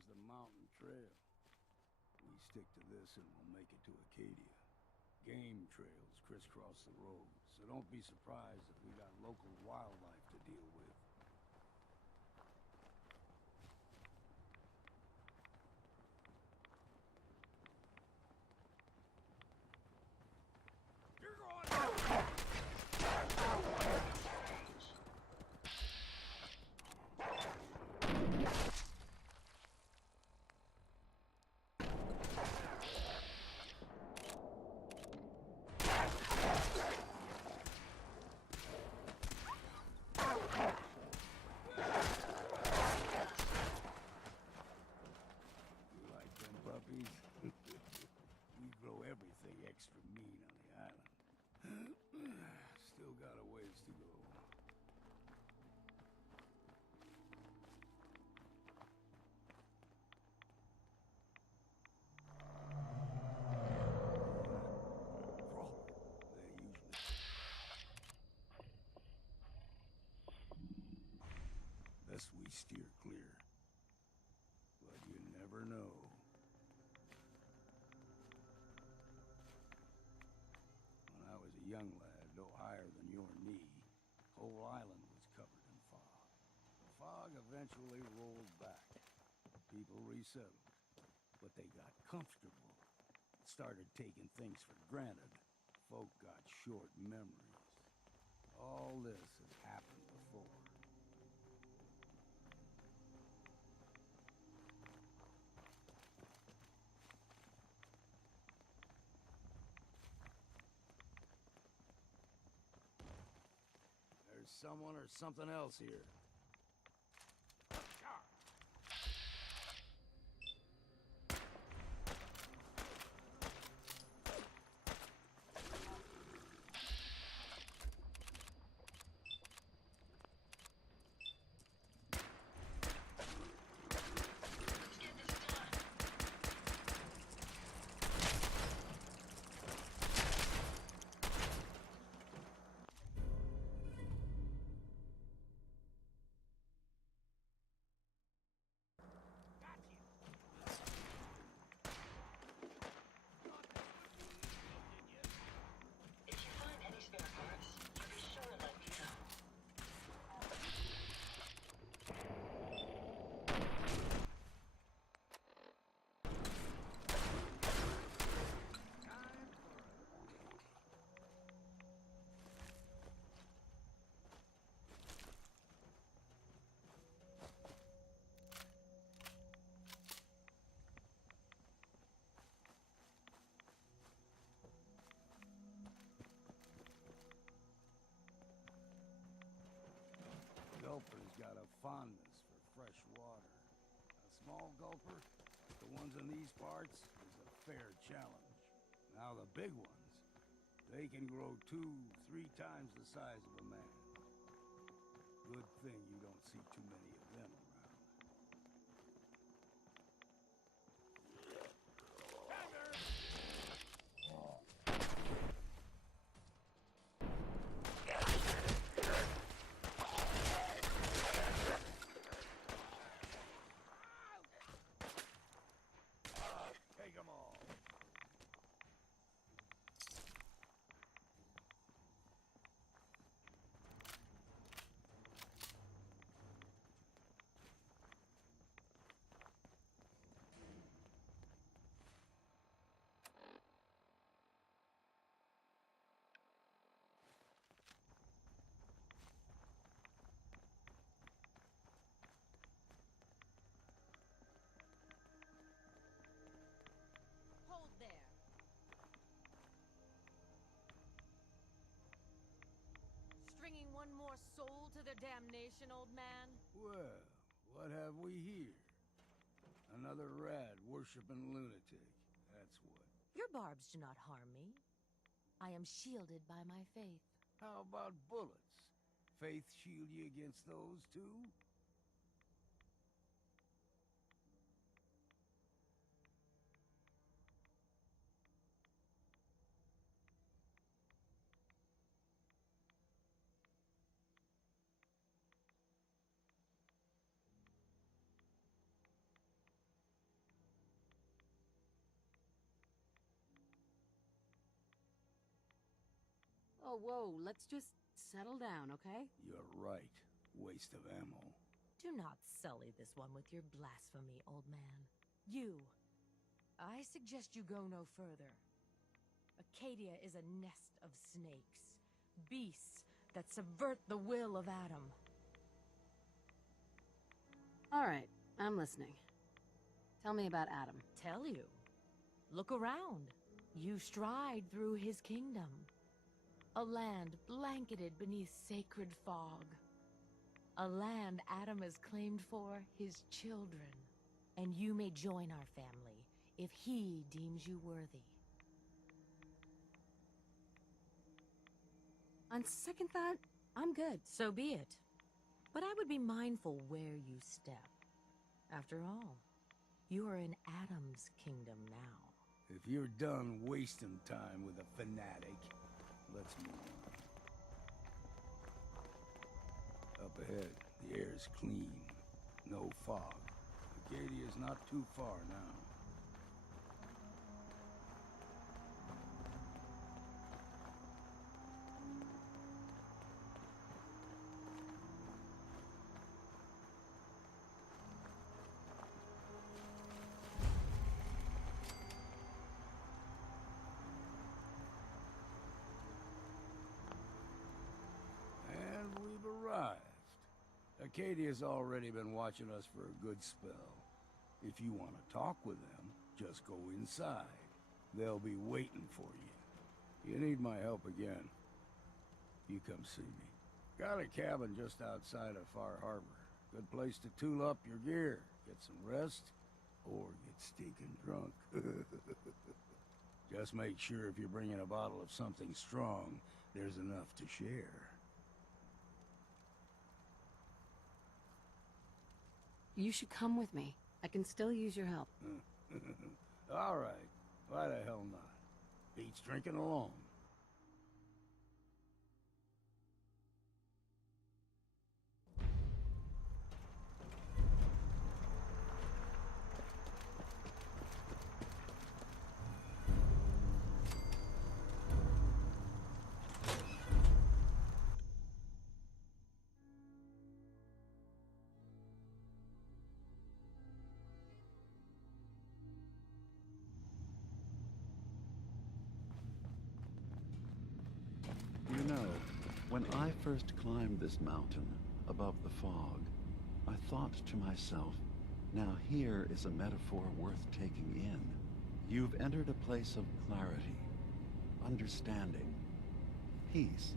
Here's the mountain trail. We stick to this and we'll make it to Acadia. Game trails crisscross the road, so don't be surprised if we got local wildlife to deal with. You're going puppies. We grow everything extra mean on the island. Still got a ways to go. They usually... Best we steer clear. But you never know. When I was a young lad, no higher than your knee, whole island was covered in fog. The fog eventually rolled back. People resettled, but they got comfortable. Started taking things for granted. Folk got short memories. All this has happened before. There's someone or something else here. Gulper's got a fondness for fresh water. A small gulper, like the ones in these parts, is a fair challenge. Now the big ones, they can grow 2-3 times the size of a man. Good thing you don't see too many of them around. Take them all. Hold there. Stringing one more soul to their damnation, old man? Well, what have we here? Another rad worshipping lunatic. That's what. Your barbs do not harm me. I am shielded by my faith. How about bullets? Faith shield you against those too? Whoa, whoa, let's just settle down, okay? You're right. Waste of ammo. Do not sully this one with your blasphemy, old man. You. I suggest you go no further. Acadia is a nest of snakes. Beasts that subvert the will of Adam. All right, I'm listening. Tell me about Adam. Tell you. Look around. You stride through his kingdom. A land blanketed beneath sacred fog. A land Adam has claimed for his children. And you may join our family if he deems you worthy. On second thought, I'm good. So be it. But I would be mindful where you step. After all, you are in Adam's kingdom now. If you're done wasting time with a fanatic, let's move on. Up ahead, the air's clean. No fog. Acadia's not too far now. And we've arrived. Acadia's already been watching us for a good spell. If you want to talk with them, just go inside. They'll be waiting for you. You need my help again, you come see me. Got a cabin just outside of Far Harbor. Good place to tool up your gear, get some rest, or get stinking drunk. Just make sure if you're bringing a bottle of something strong, there's enough to share. You should come with me. I can still use your help. All right. Why the hell not? Beats drinking alone. You know, when I first climbed this mountain above the fog, I thought to myself, now here is a metaphor worth taking in. You've entered a place of clarity, understanding, peace.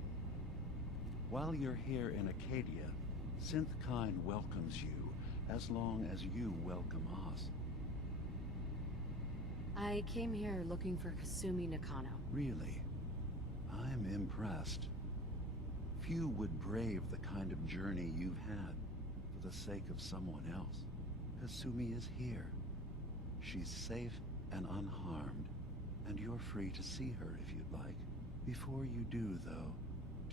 While you're here in Acadia, Synthkind welcomes you as long as you welcome us. I came here looking for Kasumi Nakano. Really? I'm impressed. Few would brave the kind of journey you've had for the sake of someone else. Kasumi is here. She's safe and unharmed, and you're free to see her if you'd like. Before you do, though,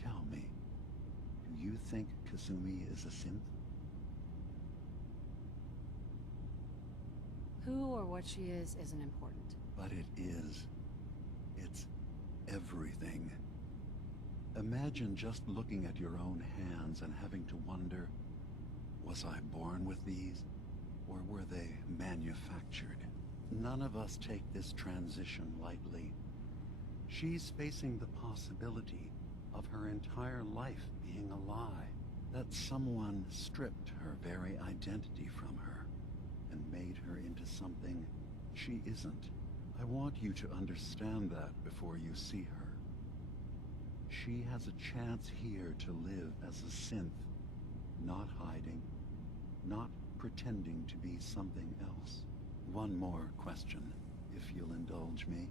tell me, do you think Kasumi is a synth? Who or what she is isn't important. But it is. It's everything. Imagine just looking at your own hands and having to wonder, was I born with these, or were they manufactured? None of us take this transition lightly. She's facing the possibility of her entire life being a lie, that someone stripped her very identity from her and made her into something she isn't. I want you to understand that before you see her. She has a chance here to live as a synth, not hiding, not pretending to be something else. One more question, if you'll indulge me.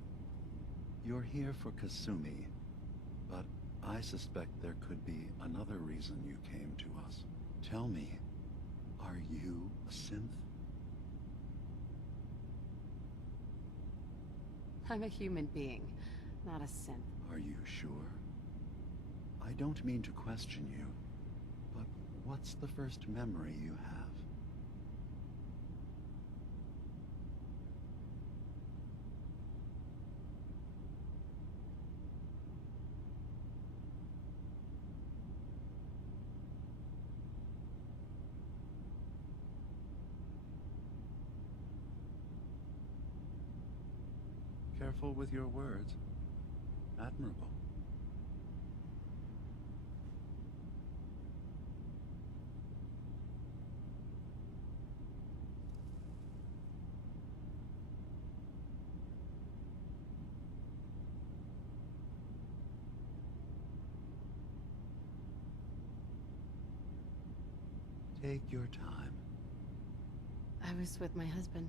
You're here for Kasumi, but I suspect there could be another reason you came to us. Tell me, are you a synth? I'm a human being, not a synth. Are you sure? I don't mean to question you, but what's the first memory you have? Careful with your words. Admirable. Take your time. I was with my husband.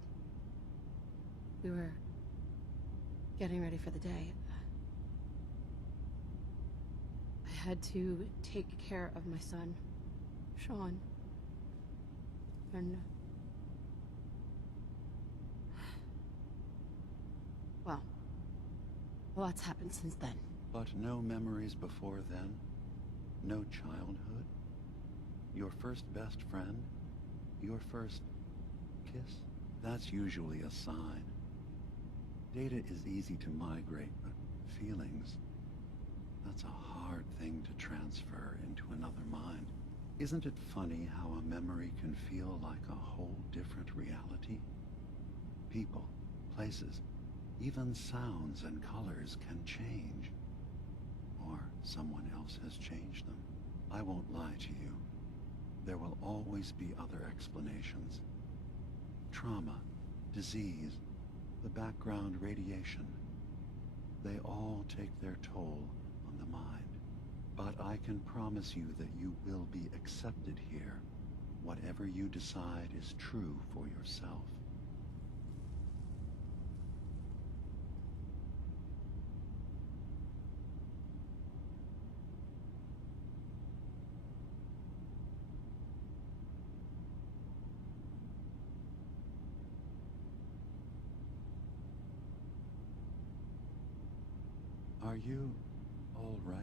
We were getting ready for the day. I had to take care of my son, Sean. And... well, a lot's happened since then. But no memories before then? No childhood? Your first best friend? Your first kiss? That's usually a sign. Data is easy to migrate, but feelings, that's a hard thing to transfer into another mind. Isn't it funny how a memory can feel like a whole different reality? People, places, even sounds and colors can change. Or someone else has changed them. I won't lie to you. There will always be other explanations. Trauma, disease, the background radiation. They all take their toll on the mind. But I can promise you that you will be accepted here. Whatever you decide is true for yourself. Are you all right?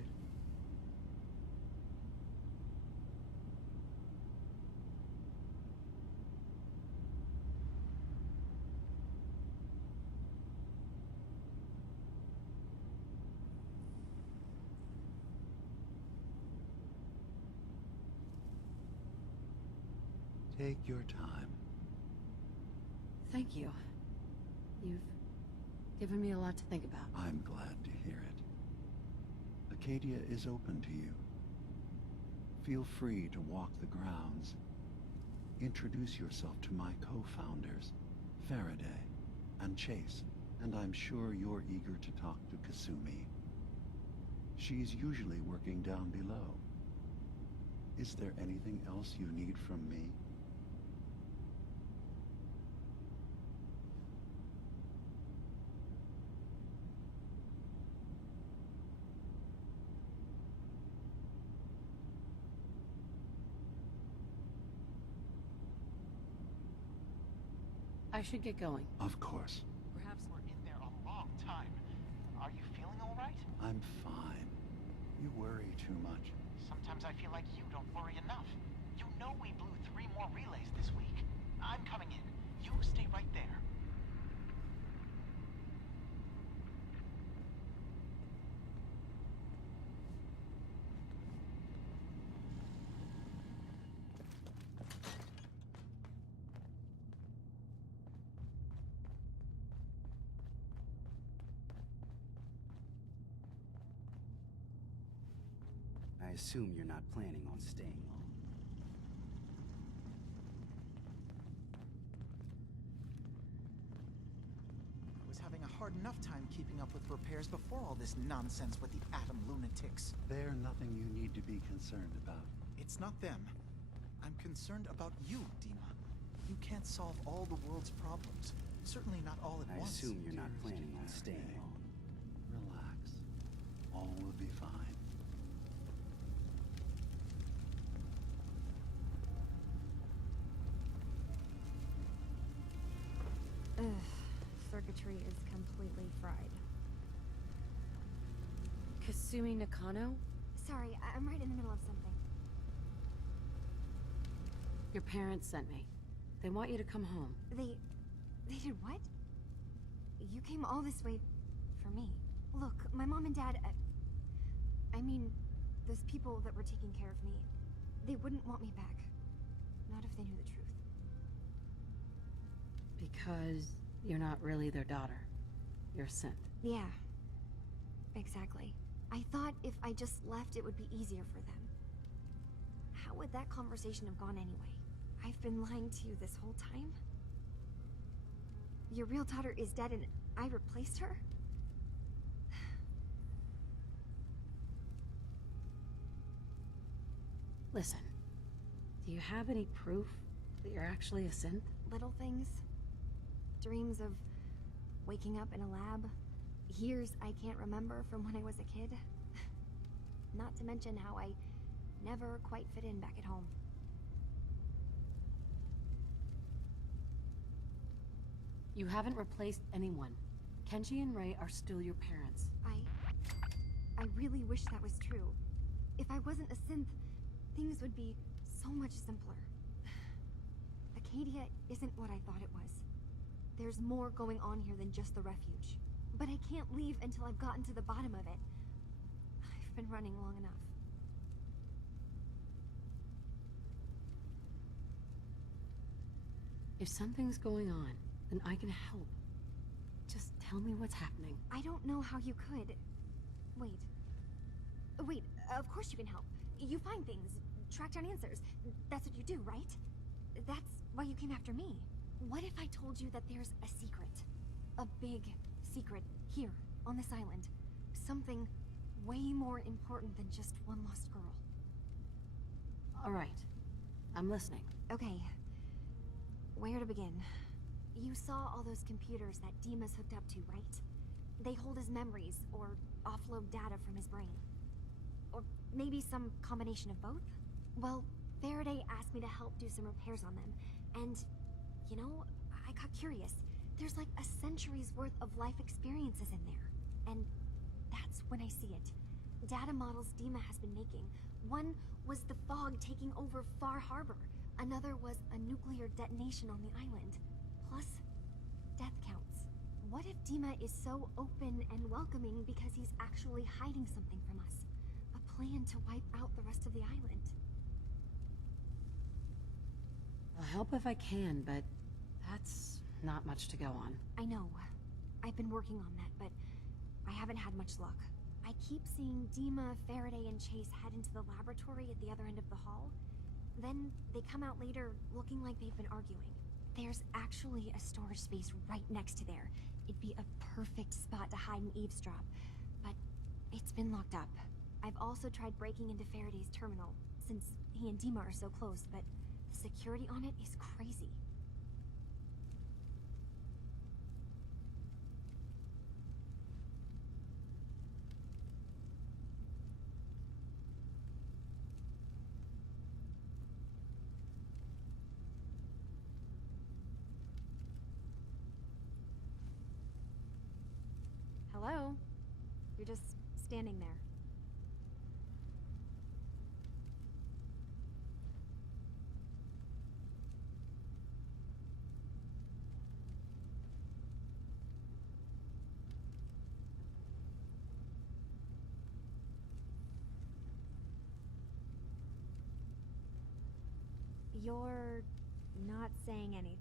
Take your time. Thank you. You've given me a lot to think about. I'm glad to hear it. Acadia is open to you. Feel free to walk the grounds. Introduce yourself to my co-founders, Faraday and Chase, and I'm sure you're eager to talk to Kasumi. She's usually working down below. Is there anything else you need from me? I should get going. Of course. Perhaps we're in there a long time. Are you feeling all right? I'm fine. You worry too much. Sometimes I feel like you don't worry enough. You know we blew 3 more relays this week. I'm coming in. You stay right there. I assume you're not planning on staying long. I was having a hard enough time keeping up with repairs before all this nonsense with the atom lunatics. They're nothing you need to be concerned about. It's not them. I'm concerned about you, Dima. You can't solve all the world's problems. Certainly not all at I once. assume you're not Dearest planning on staying Faraday, long. Relax. All will be fine. Ugh, circuitry is completely fried. Kasumi Nakano? Sorry, I'm right in the middle of something. Your parents sent me. They want you to come home. They did what? You came all this way for me. Look, my mom and dad, I mean, those people that were taking care of me, they wouldn't want me back. Not if they knew the truth. Because you're not really their daughter. you're a synth. Yeah. Exactly. I thought if I just left, it would be easier for them. How would that conversation have gone anyway? I've been lying to you this whole time? Your real daughter is dead and I replaced her? Listen, do you have any proof that you're actually a synth? Little things. Dreams of waking up in a lab. Years I can't remember from when I was a kid. Not to mention how I never quite fit in back at home. You haven't replaced anyone. Kenji and Ray are still your parents. I really wish that was true. If I wasn't a synth, things would be so much simpler. Acadia isn't what I thought it was. There's more going on here than just the refuge. But I can't leave until I've gotten to the bottom of it. I've been running long enough. If something's going on, then I can help. Just tell me what's happening. I don't know how you could. Wait. Wait, of course you can help. You find things, track down answers. That's what you do, right? That's why you came after me. What if I told you that there's a secret? A big secret here, on this island. Something way more important than just one lost girl. All right. I'm listening. Okay. Where to begin? You saw all those computers that Dima's hooked up to, right? They hold his memories, or offload data from his brain. Or maybe some combination of both? Well, Faraday asked me to help do some repairs on them, and, you know, I got curious. There's like a century's worth of life experiences in there. And that's when I see it. Data models Dima has been making. One was the fog taking over Far Harbor. Another was a nuclear detonation on the island. Plus, death counts. What if Dima is so open and welcoming because he's actually hiding something from us? A plan to wipe out the rest of the island. I'll help if I can, but that's not much to go on. I know. I've been working on that, but I haven't had much luck. I keep seeing Dima, Faraday, and Chase head into the laboratory at the other end of the hall. Then they come out later looking like they've been arguing. There's actually a storage space right next to there. It'd be a perfect spot to hide and eavesdrop, but it's been locked up. I've also tried breaking into Faraday's terminal, since he and Dima are so close, but the security on it is crazy. Hello? You're just standing there. You're not saying anything.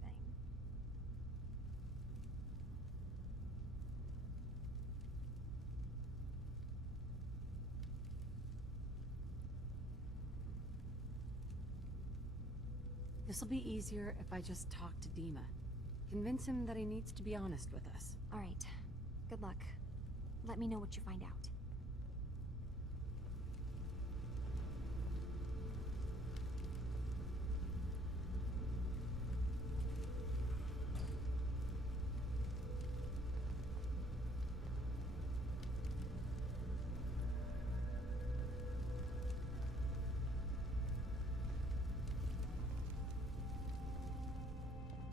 This'll be easier if I just talk to Dima. Convince him that he needs to be honest with us. All right. Good luck. Let me know what you find out.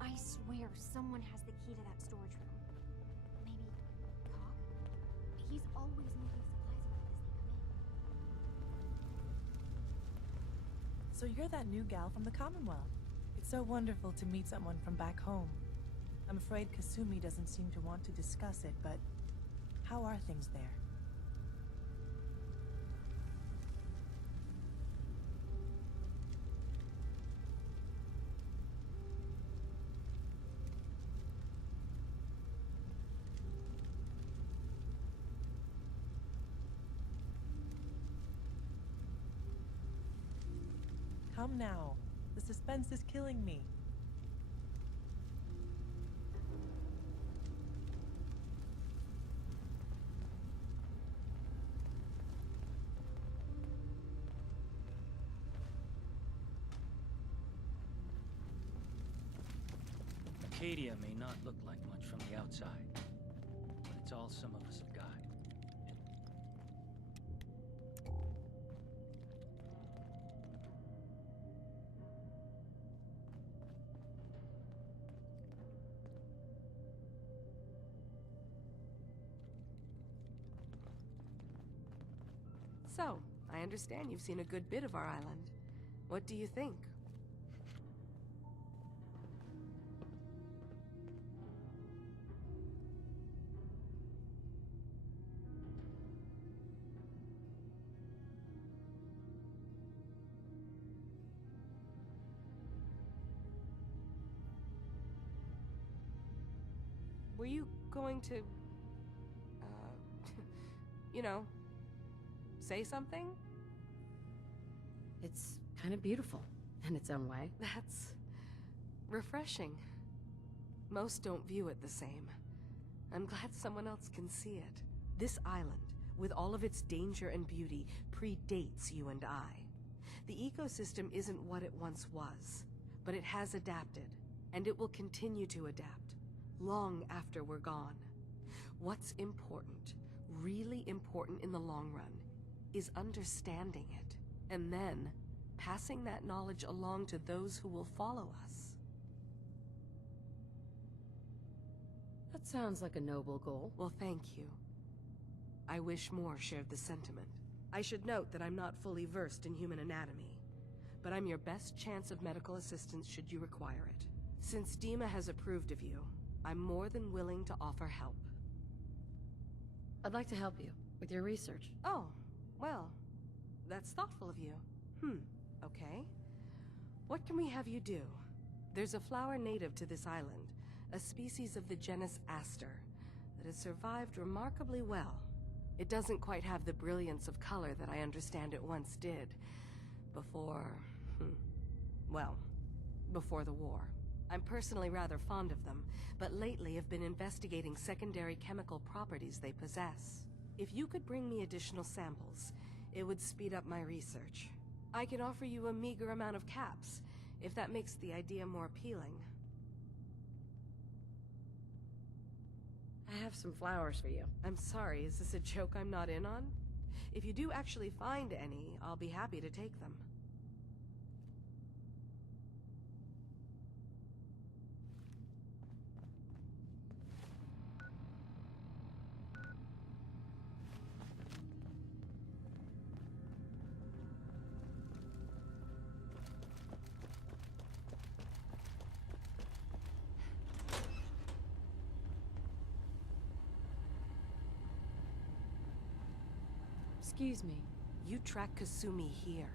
I swear someone has the key to that storage room. Maybe Cobb? He's always moving supplies around as they come in. So you're that new gal from the Commonwealth. It's so wonderful to meet someone from back home. I'm afraid Kasumi doesn't seem to want to discuss it, but how are things there? Come now. The suspense is killing me. Acadia may not look like much from the outside, but it's all some of us have got. So, I understand you've seen a good bit of our island. What do you think? Were you going to, you know, say something? It's kind of beautiful in its own way. That's refreshing. Most don't view it the same. I'm glad someone else can see it. This island, with all of its danger and beauty, predates you and I. The ecosystem isn't what it once was, but it has adapted, and it will continue to adapt, long after we're gone. What's important, really important in the long run, is understanding it, and then passing that knowledge along to those who will follow us. That sounds like a noble goal. Well, thank you. I wish more shared the sentiment. I should note that I'm not fully versed in human anatomy, but I'm your best chance of medical assistance should you require it. Since Dima has approved of you, I'm more than willing to offer help. I'd like to help you with your research. Oh, well, that's thoughtful of you. Okay. What can we have you do? There's a flower native to this island, a species of the genus Aster, that has survived remarkably well. It doesn't quite have the brilliance of color that I understand it once did. Before the war. I'm personally rather fond of them, but lately have been investigating secondary chemical properties they possess. If you could bring me additional samples, it would speed up my research. I can offer you a meager amount of caps, if that makes the idea more appealing. I have some flowers for you. I'm sorry, is this a joke I'm not in on? If you do actually find any, I'll be happy to take them. Excuse me. You tracked Kasumi here.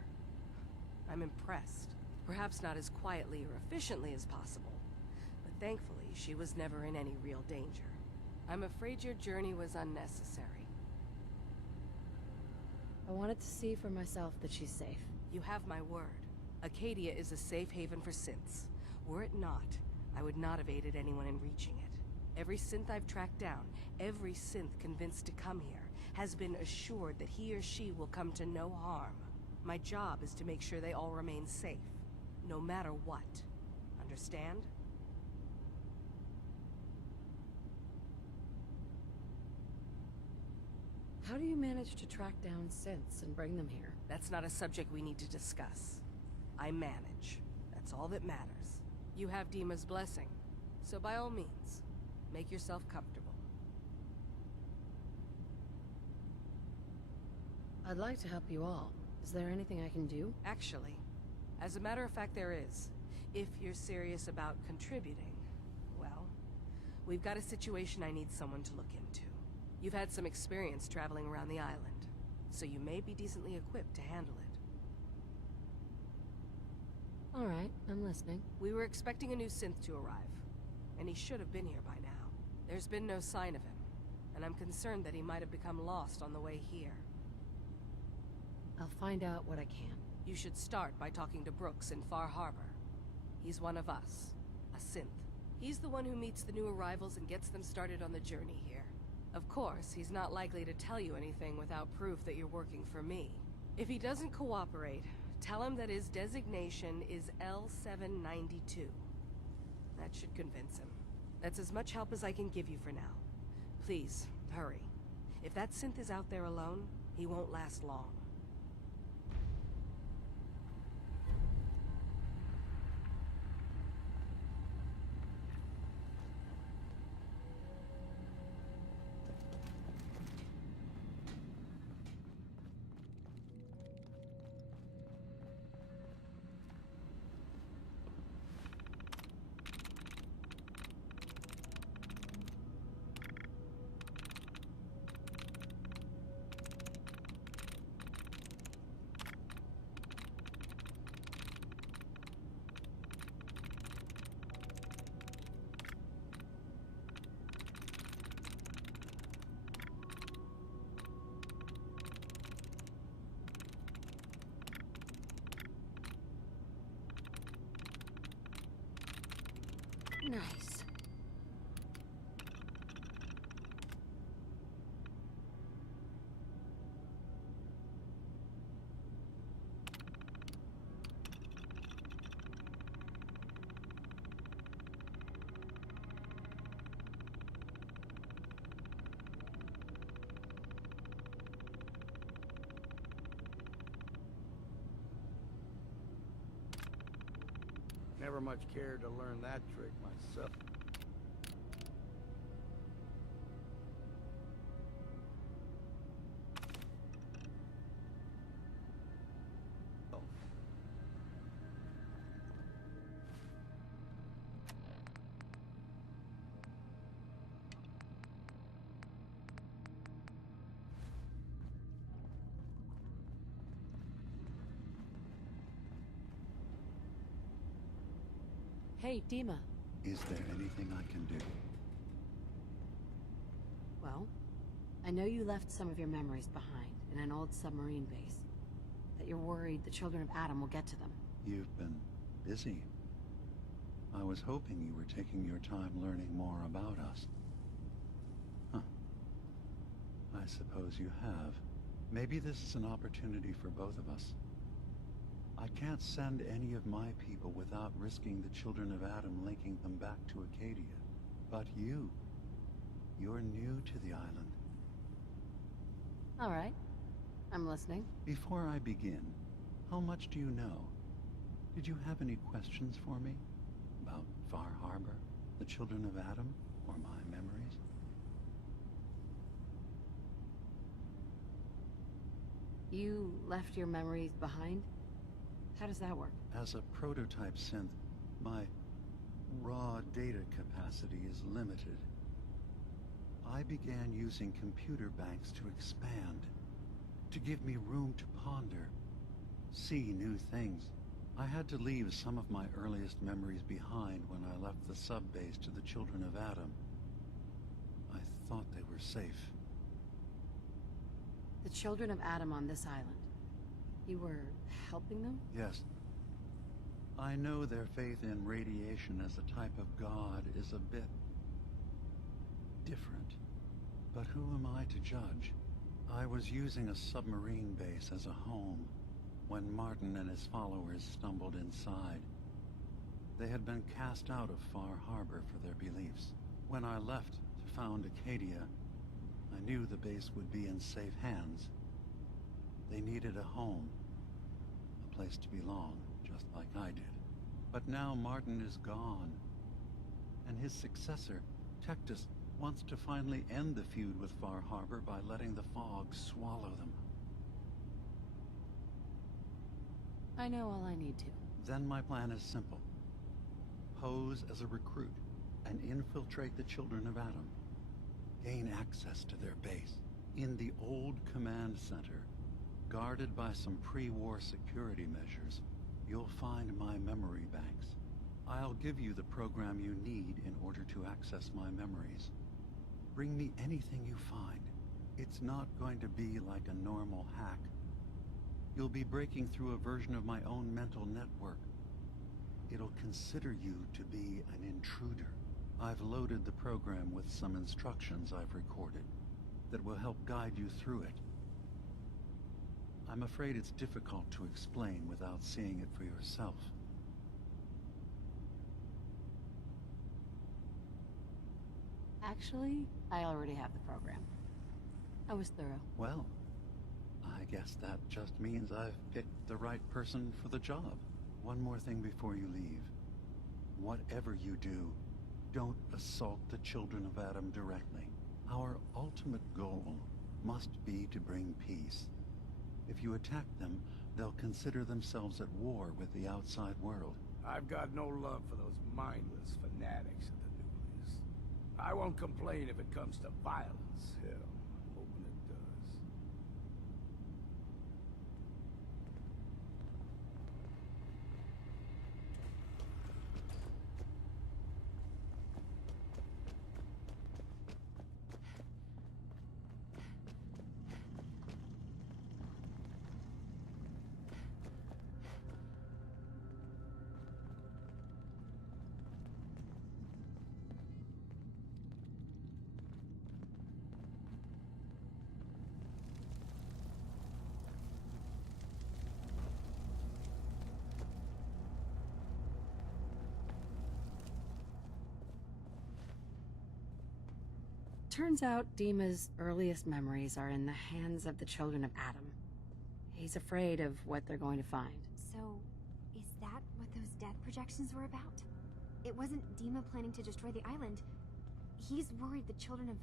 I'm impressed. Perhaps not as quietly or efficiently as possible, but thankfully she was never in any real danger. I'm afraid your journey was unnecessary. I wanted to see for myself that she's safe. You have my word. Acadia is a safe haven for synths. Were it not, I would not have aided anyone in reaching it. Every synth I've tracked down, every synth convinced to come here, has been assured that he or she will come to no harm. My job is to make sure they all remain safe, no matter what. Understand? How do you manage to track down synths and bring them here? That's not a subject we need to discuss. I manage. That's all that matters. You have Dima's blessing, so by all means, make yourself comfortable. I'd like to help you all. Is there anything I can do? Actually, as a matter of fact, there is. If you're serious about contributing, well, we've got a situation I need someone to look into. You've had some experience traveling around the island, so you may be decently equipped to handle it. All right, I'm listening. We were expecting a new synth to arrive, and he should have been here by now. There's been no sign of him, and I'm concerned that he might have become lost on the way here. I'll find out what I can. You should start by talking to Brooks in Far Harbor. He's one of us, a synth. He's the one who meets the new arrivals and gets them started on the journey here. Of course, he's not likely to tell you anything without proof that you're working for me. If he doesn't cooperate, tell him that his designation is L792. That should convince him. That's as much help as I can give you for now. Please, hurry. If that synth is out there alone, he won't last long. Nice. Never much cared to learn that trick myself. Hey, Dima. Is there anything I can do? Well, I know you left some of your memories behind in an old submarine base. That you're worried the children of Adam will get to them. You've been busy. I was hoping you were taking your time learning more about us. Huh. I suppose you have. Maybe this is an opportunity for both of us. I can't send any of my people without risking the children of Adam linking them back to Acadia. But you're new to the island. All right. I'm listening. Before I begin, how much do you know? Did you have any questions for me? About Far Harbor, the children of Adam, or my memories? You left your memories behind? How does that work? As a prototype synth, my raw data capacity is limited. I began using computer banks to expand, to give me room to ponder, see new things. I had to leave some of my earliest memories behind when I left the sub-base to the children of Adam. I thought they were safe. The children of Adam on this island. You were helping them? Yes. I know their faith in radiation as a type of god is a bit different. But who am I to judge? I was using a submarine base as a home when Martin and his followers stumbled inside. They had been cast out of Far Harbor for their beliefs. When I left to found Acadia, I knew the base would be in safe hands. They needed a home, a place to belong, just like I did. But now Martin is gone, and his successor, Tectus, wants to finally end the feud with Far Harbor by letting the fog swallow them. I know all I need to. Then my plan is simple. Pose as a recruit and infiltrate the children of Adam. Gain access to their base in the old command center. Guarded by some pre-war security measures, you'll find my memory banks. I'll give you the program you need in order to access my memories. Bring me anything you find. It's not going to be like a normal hack. You'll be breaking through a version of my own mental network. It'll consider you to be an intruder. I've loaded the program with some instructions I've recorded that will help guide you through it. I'm afraid it's difficult to explain without seeing it for yourself. Actually, I already have the program. I was thorough. Well, I guess that just means I've picked the right person for the job. One more thing before you leave. Whatever you do, don't assault the children of Adam directly. Our ultimate goal must be to bring peace. If you attack them, they'll consider themselves at war with the outside world. I've got no love for those mindless fanatics at the nucleus. I won't complain if it comes to violence. Hell, I'm hoping it does. Turns out Dima's earliest memories are in the hands of the children of Adam. He's afraid of what they're going to find. So, is that what those death projections were about? It wasn't Dima planning to destroy the island. He's worried the children of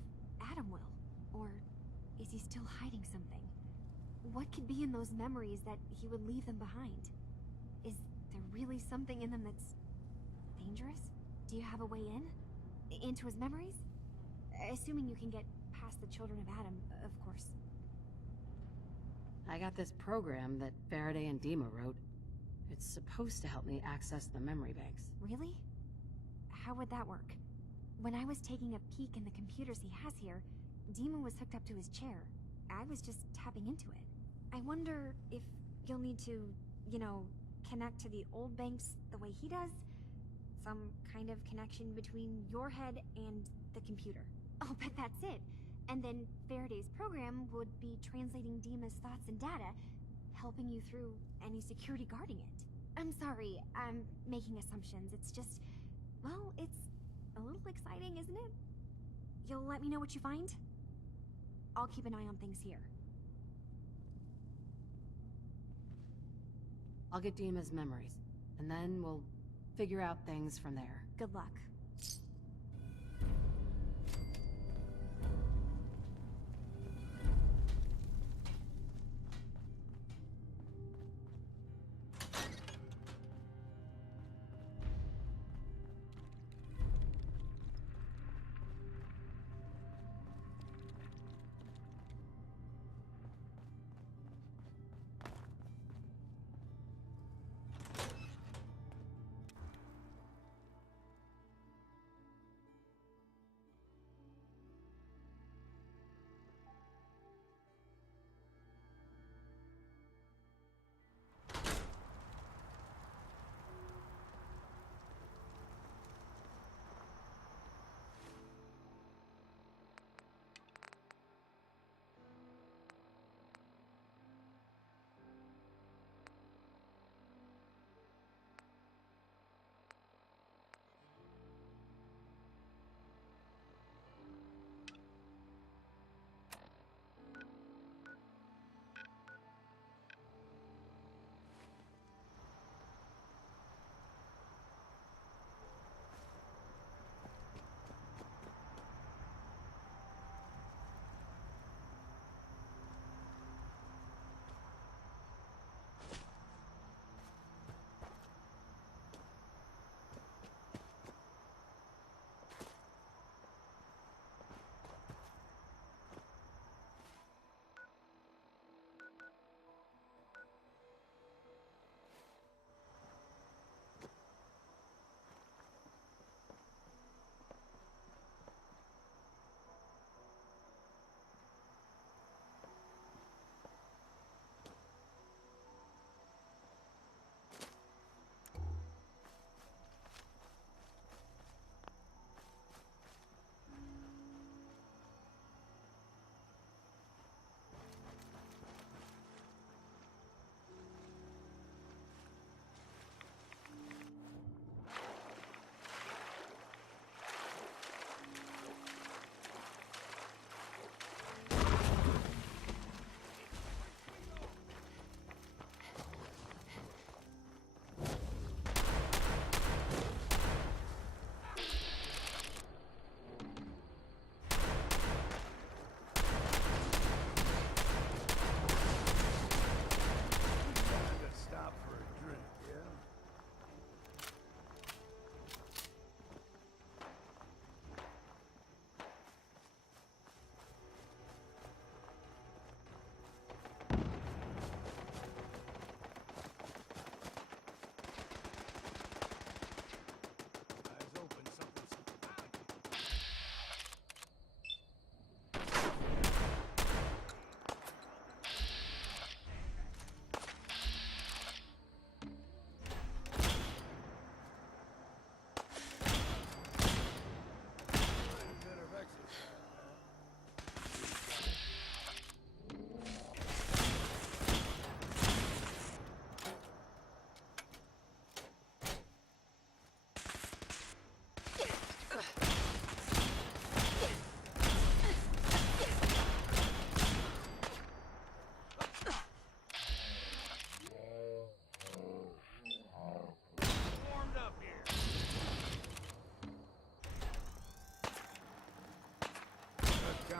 Adam will. Or is he still hiding something? What could be in those memories that he would leave them behind? Is there really something in them that's dangerous? Do you have a way in? Into his memories? Assuming you can get past the children of Adam, of course. I got this program that Faraday and Dima wrote. It's supposed to help me access the memory banks. Really? How would that work? When I was taking a peek in the computers he has here, Dima was hooked up to his chair. I was just tapping into it. I wonder if you'll need to, connect to the old banks the way he does? Some kind of connection between your head and the computer. I'll bet that's it. And then Faraday's program would be translating Dima's thoughts and data, helping you through any security guarding it. I'm sorry, I'm making assumptions. It's just, well, it's a little exciting, isn't it? You'll let me know what you find? I'll keep an eye on things here. I'll get Dima's memories, and then we'll figure out things from there. Good luck.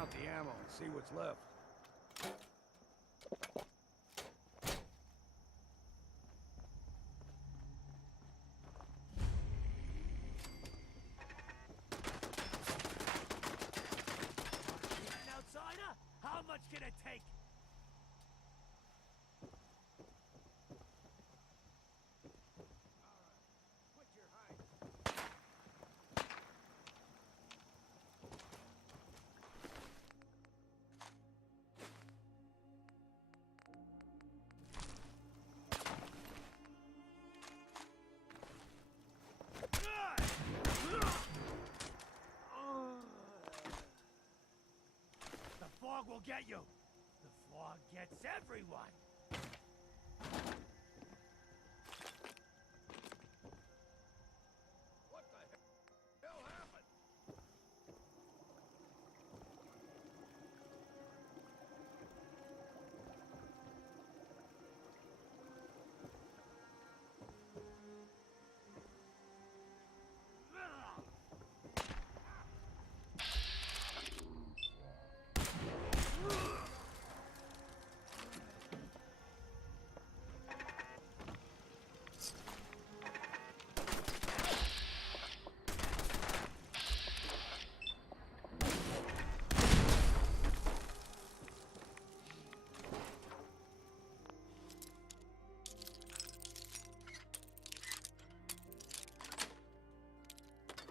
out the ammo and see what's left. An outsider? How much can it take? Quit your hiding. The fog will get you. The fog gets everyone. What the hell happened?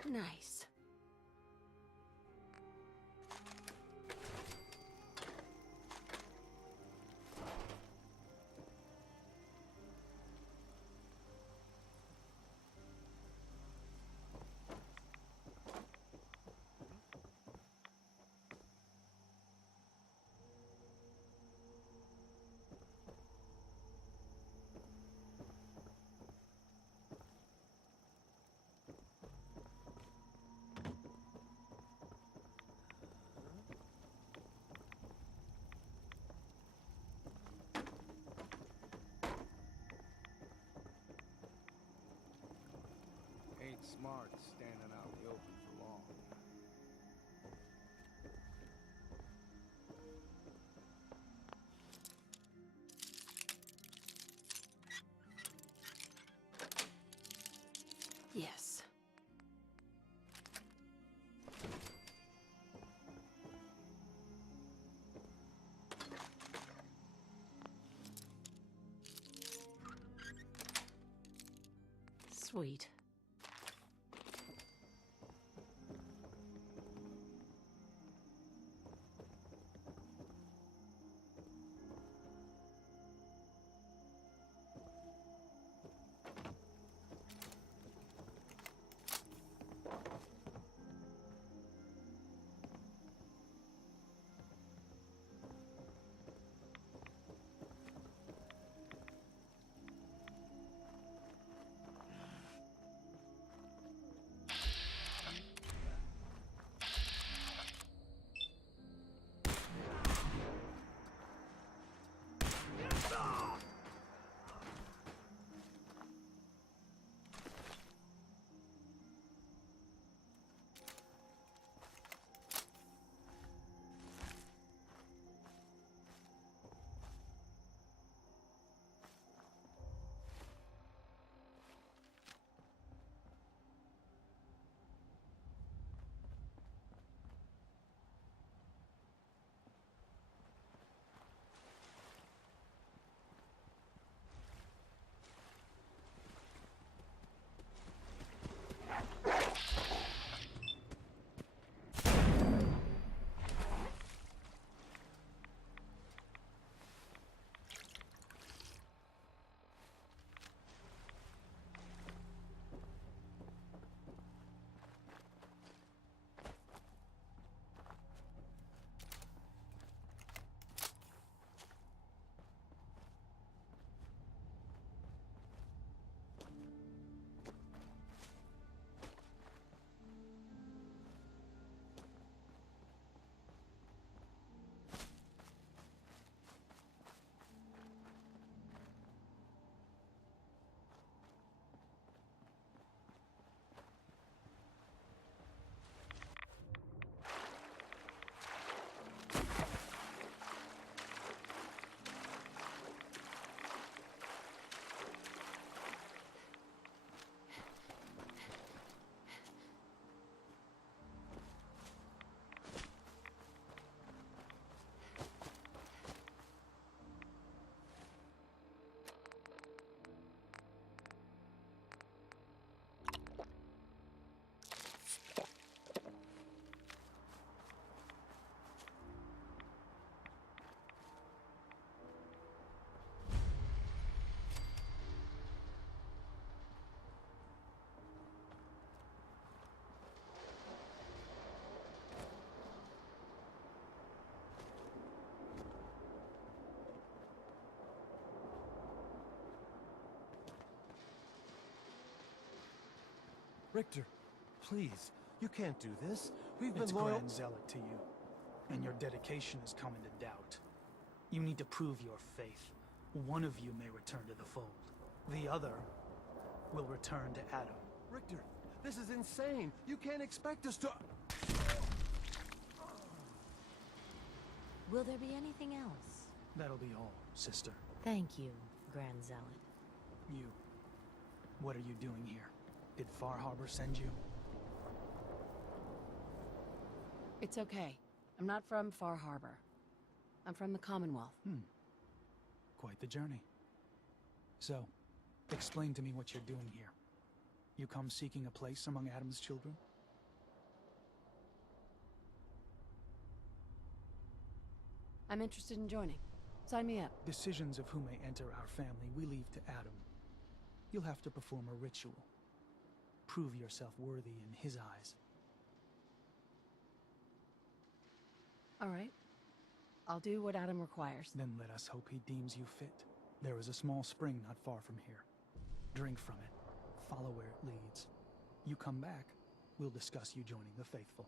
Nice. Ain't smart standing out in the open for long. Yes. Sweet. Richter, please, you can't do this. We've It's been loyal. Grand Zealot to you, and your dedication has come into doubt. You need to prove your faith. One of you may return to the fold. The other will return to Adam. Richter, this is insane. You can't expect us to... Will there be anything else? That'll be all, sister. Thank you, Grand Zealot. You. What are you doing here? Did Far Harbor send you? It's okay. I'm not from Far Harbor. I'm from the Commonwealth. Quite the journey. So, explain to me what you're doing here. You come seeking a place among Adam's children? I'm interested in joining. Sign me up. Decisions of who may enter our family we leave to Adam. You'll have to perform a ritual. Prove yourself worthy in his eyes. All right. I'll do what Adam requires. Then let us hope he deems you fit. There is a small spring not far from here. Drink from it. Follow where it leads. You come back, we'll discuss you joining the faithful.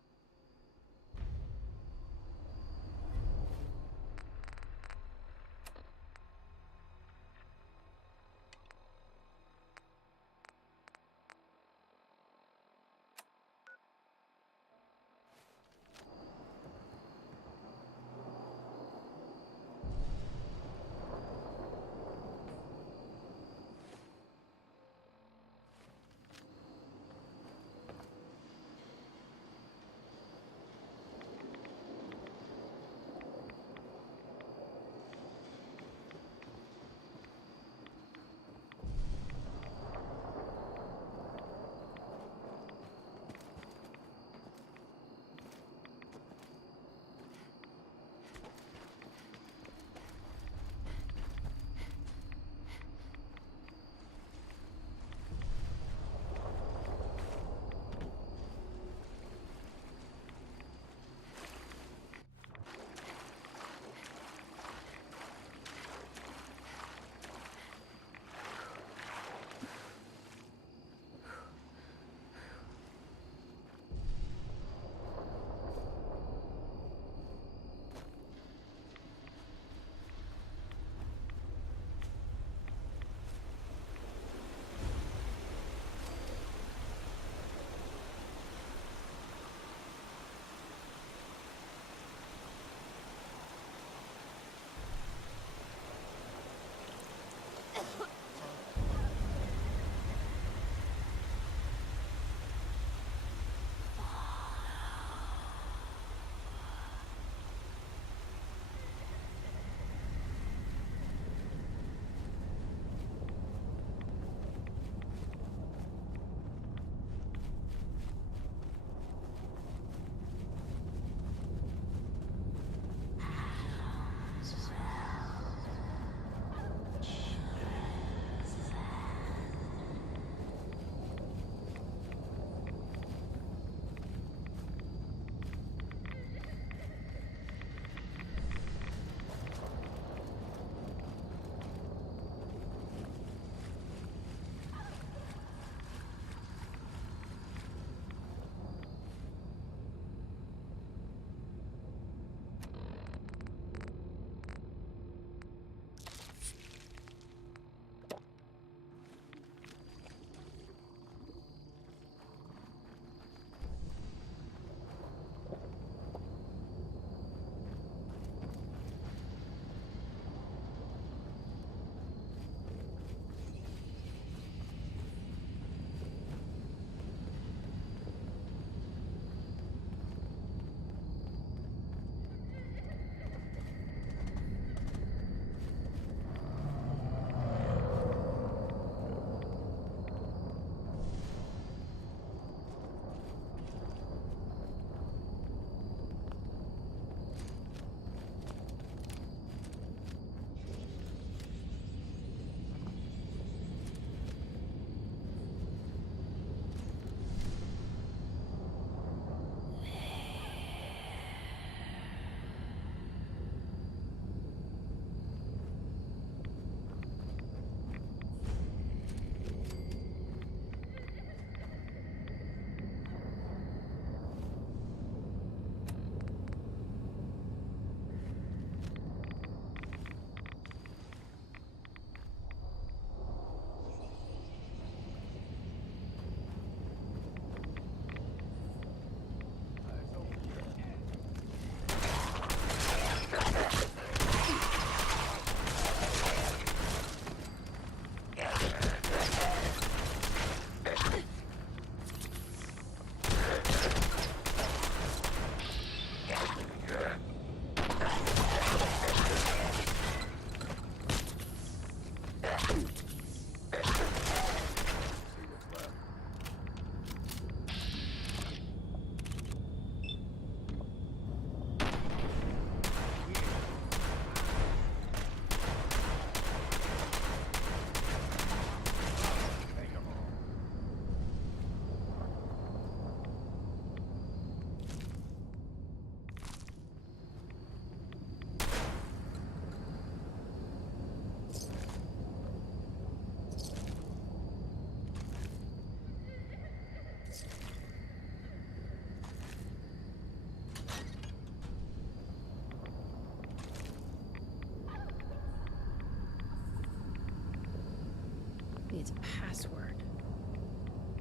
Needs a password.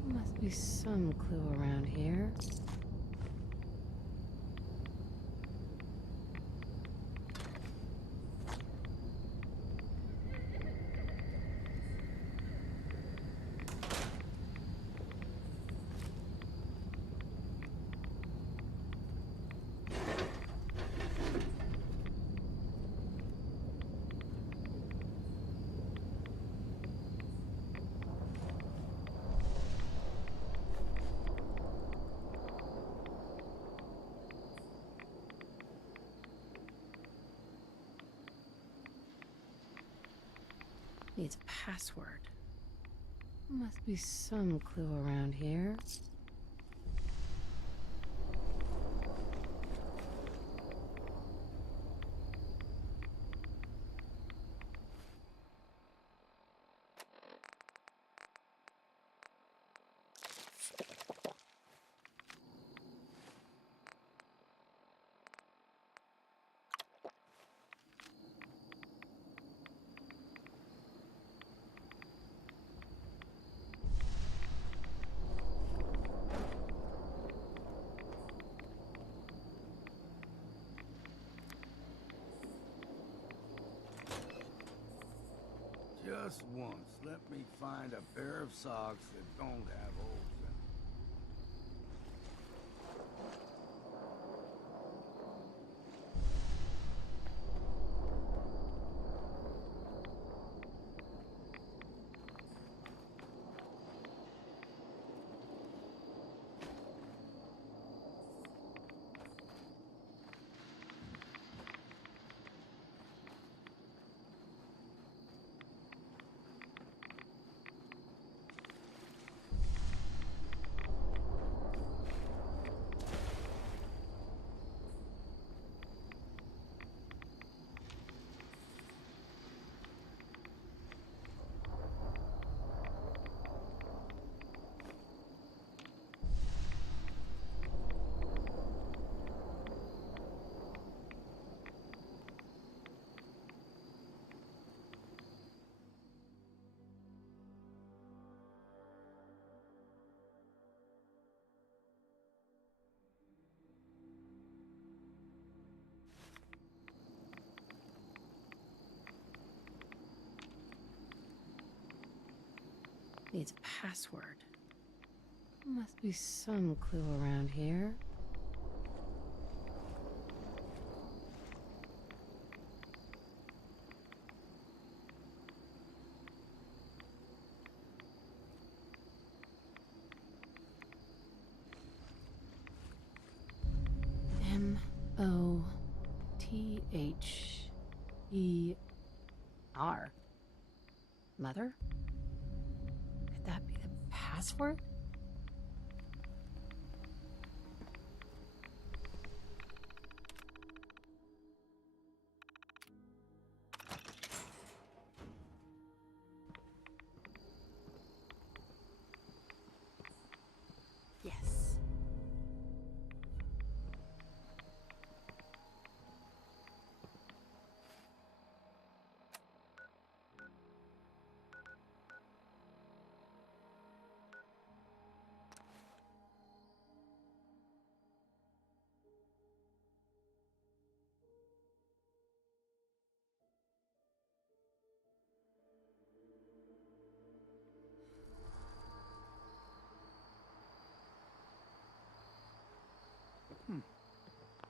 Must be some clue around here. Needs a password. Must be some clue around here. Just once, let me find a pair of socks that don't have holes in them. Needs a password. Must be some clue around here. Mother? Mother? Could that be the password? Yes.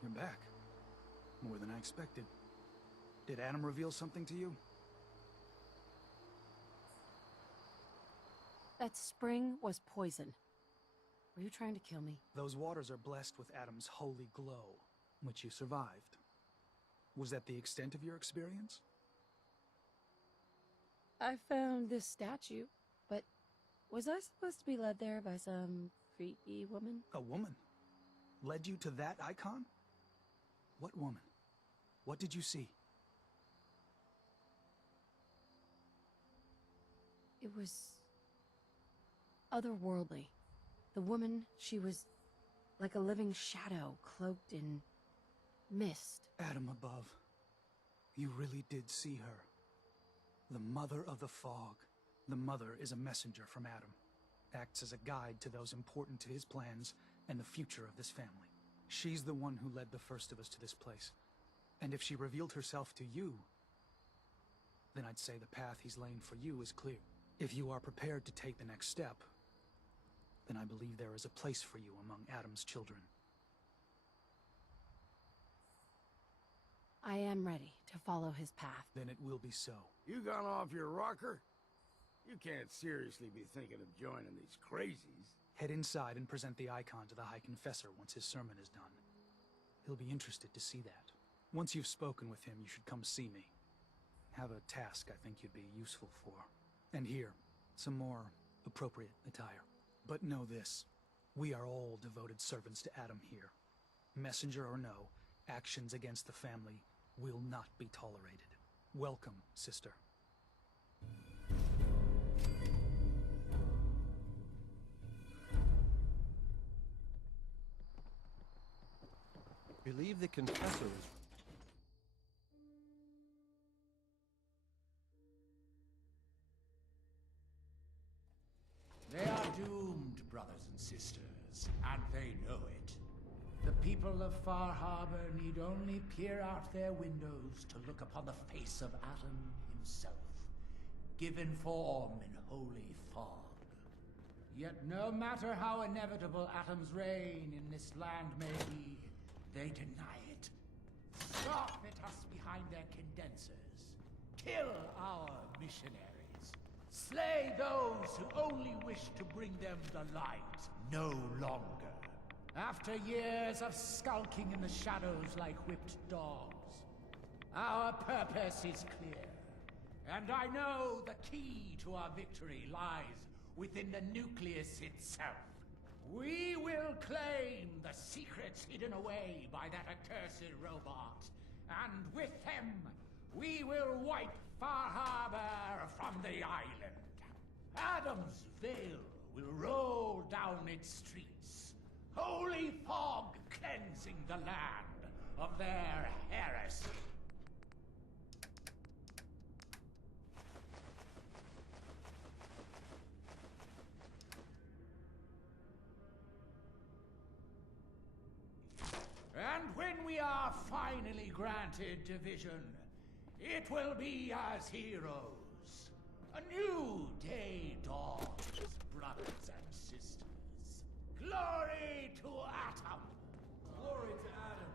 You're back. More than I expected. Did Adam reveal something to you? That spring was poison. Were you trying to kill me? Those waters are blessed with Adam's holy glow, which you survived. Was that the extent of your experience? I found this statue, but was I supposed to be led there by some creepy woman? A woman? Led you to that icon? What woman? What did you see? It was otherworldly. The woman, she was like a living shadow cloaked in mist. Adam above. You really did see her. The mother of the fog. The mother is a messenger from Adam. Acts as a guide to those important to his plans and the future of this family. She's the one who led the first of us to this place. And if she revealed herself to you, then I'd say the path he's laying for you is clear. If you are prepared to take the next step, then I believe there is a place for you among Adam's children. I am ready to follow his path. Then it will be so. You gone off your rocker? You can't seriously be thinking of joining these crazies. Head inside and present the icon to the High Confessor once his sermon is done. He'll be interested to see that. Once you've spoken with him, you should come see me. Have a task I think you'd be useful for. And here, some more appropriate attire. But know this, we are all devoted servants to Adam here. Messenger or no, actions against the family will not be tolerated. Welcome, sister. Believe the confessor is... They are doomed, brothers and sisters, and they know it. The people of Far Harbor need only peer out their windows to look upon the face of Adam himself, given form in holy fog. Yet no matter how inevitable Adam's reign in this land may be, they deny it. Scoff at us behind their condensers. Kill our missionaries. Slay those who only wish to bring them the light no longer. After years of skulking in the shadows like whipped dogs, our purpose is clear. And I know the key to our victory lies within the nucleus itself. We will claim the secrets hidden away by that accursed robot. And with them, we will wipe Far Harbor from the island. Adam's veil will roll down its streets. Holy fog cleansing the land of their heresy. And when we are finally granted division, it will be as heroes. A new day dawns, brothers and sisters. Glory to Atom! Glory to Adam!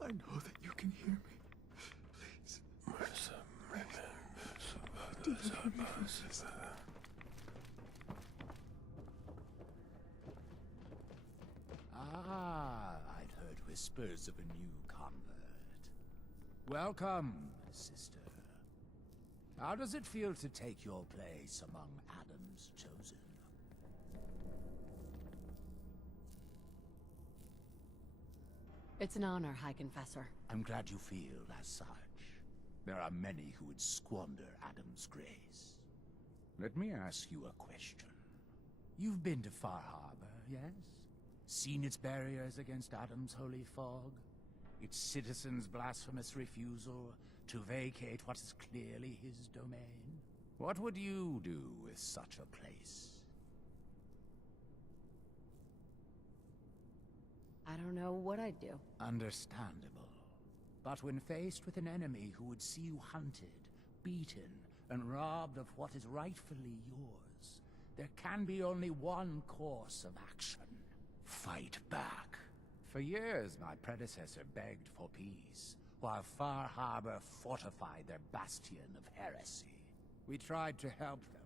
I know that you can hear me. Please. I'd heard whispers of a new convert. Welcome, sister. How does it feel to take your place among Adam's chosen? It's an honor, High Confessor. I'm glad you feel as such. There are many who would squander Adam's grace. Let me ask you a question. You've been to Far Harbor, yes? Seen its barriers against Adam's holy fog? Its citizens' blasphemous refusal to vacate what is clearly his domain? What would you do with such a place? I don't know what I'd do. Understandable. But when faced with an enemy who would see you hunted, beaten, and robbed of what is rightfully yours, there can be only one course of action. Fight back. For years, my predecessor begged for peace, while Far Harbor fortified their bastion of heresy. We tried to help them,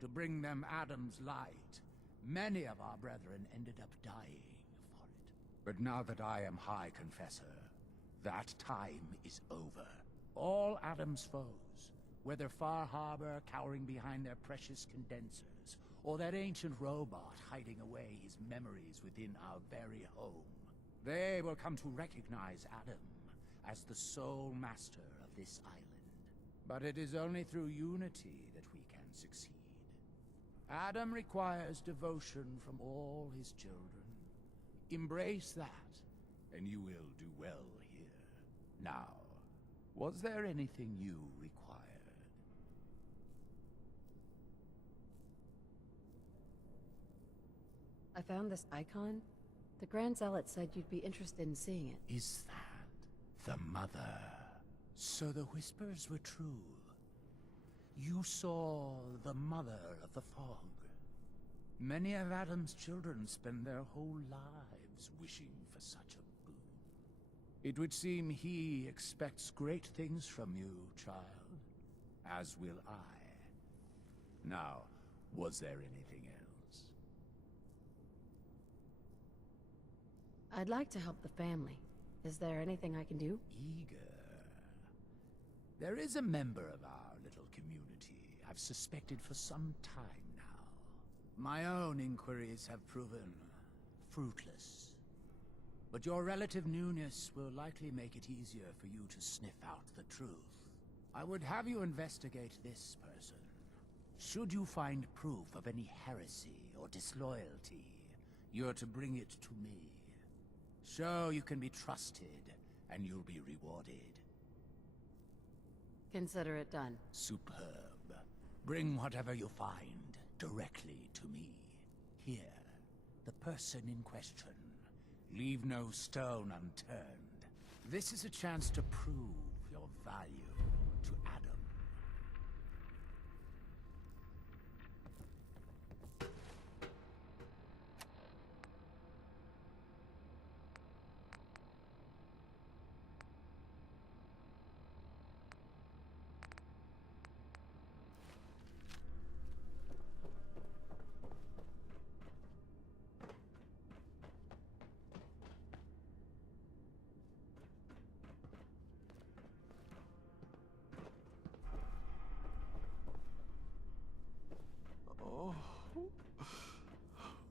to bring them Adam's light. Many of our brethren ended up dying for it. But now that I am High Confessor, that time is over. All Adam's foes, whether Far Harbor cowering behind their precious condensers, or that ancient robot hiding away his memories within our very home, they will come to recognize Adam as the sole master of this island. But it is only through unity that we can succeed. Adam requires devotion from all his children. Embrace that, and you will do well here. Now, was there anything you required? I found this icon. The Grand Zealot said you'd be interested in seeing it. Is that the mother? So the whispers were true. You saw the mother of the fog. Many of Adam's children spend their whole lives wishing for such a boon. It would seem he expects great things from you, child. As will I. Now, was there anything else? I'd like to help the family. Is there anything I can do? Eager. There is a member of our little community I've suspected for some time now. My own inquiries have proven fruitless. But your relative newness will likely make it easier for you to sniff out the truth. I would have you investigate this person. Should you find proof of any heresy or disloyalty, you're to bring it to me. Show you can be trusted, and you'll be rewarded. Consider it done. Superb. Bring whatever you find directly to me. Here, the person in question. Leave no stone unturned. This is a chance to prove your value to Adam.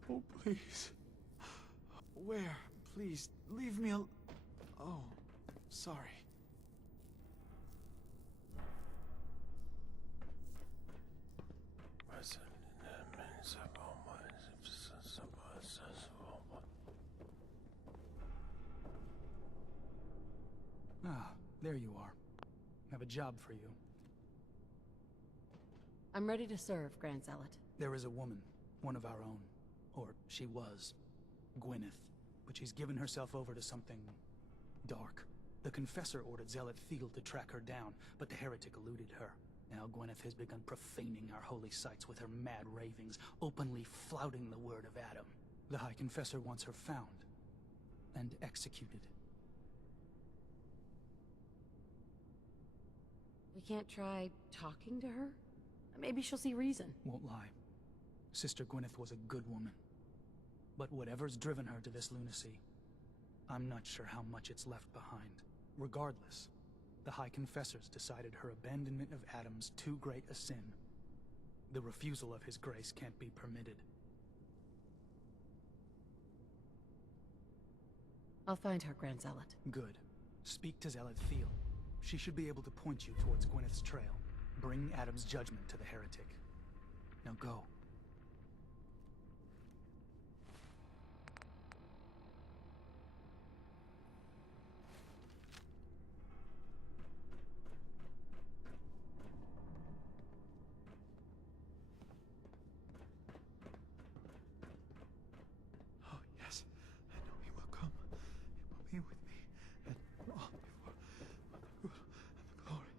Oh, please. Where? Please, leave me al- Oh, sorry. Ah, there you are. I have a job for you. I'm ready to serve, Grand Zealot. There is a woman, one of our own. Or she was. Gwyneth. But she's given herself over to something dark. The Confessor ordered Zealot Field to track her down, but the heretic eluded her. Now Gwyneth has begun profaning our holy sites with her mad ravings, openly flouting the word of Adam. The High Confessor wants her found and executed. We can't try talking to her? Maybe she'll see reason. Won't lie. Sister Gwyneth was a good woman. But whatever's driven her to this lunacy, I'm not sure how much it's left behind. Regardless, the High Confessors decided her abandonment of Adam's too great a sin. The refusal of his grace can't be permitted. I'll find her, Grand Zealot. Good. Speak to Zealot Thiel. She should be able to point you towards Gwyneth's trail. Bring Adam's judgment to the heretic. Now go. Oh, yes. I know he will come. He will be with me. And all before the good and the glory.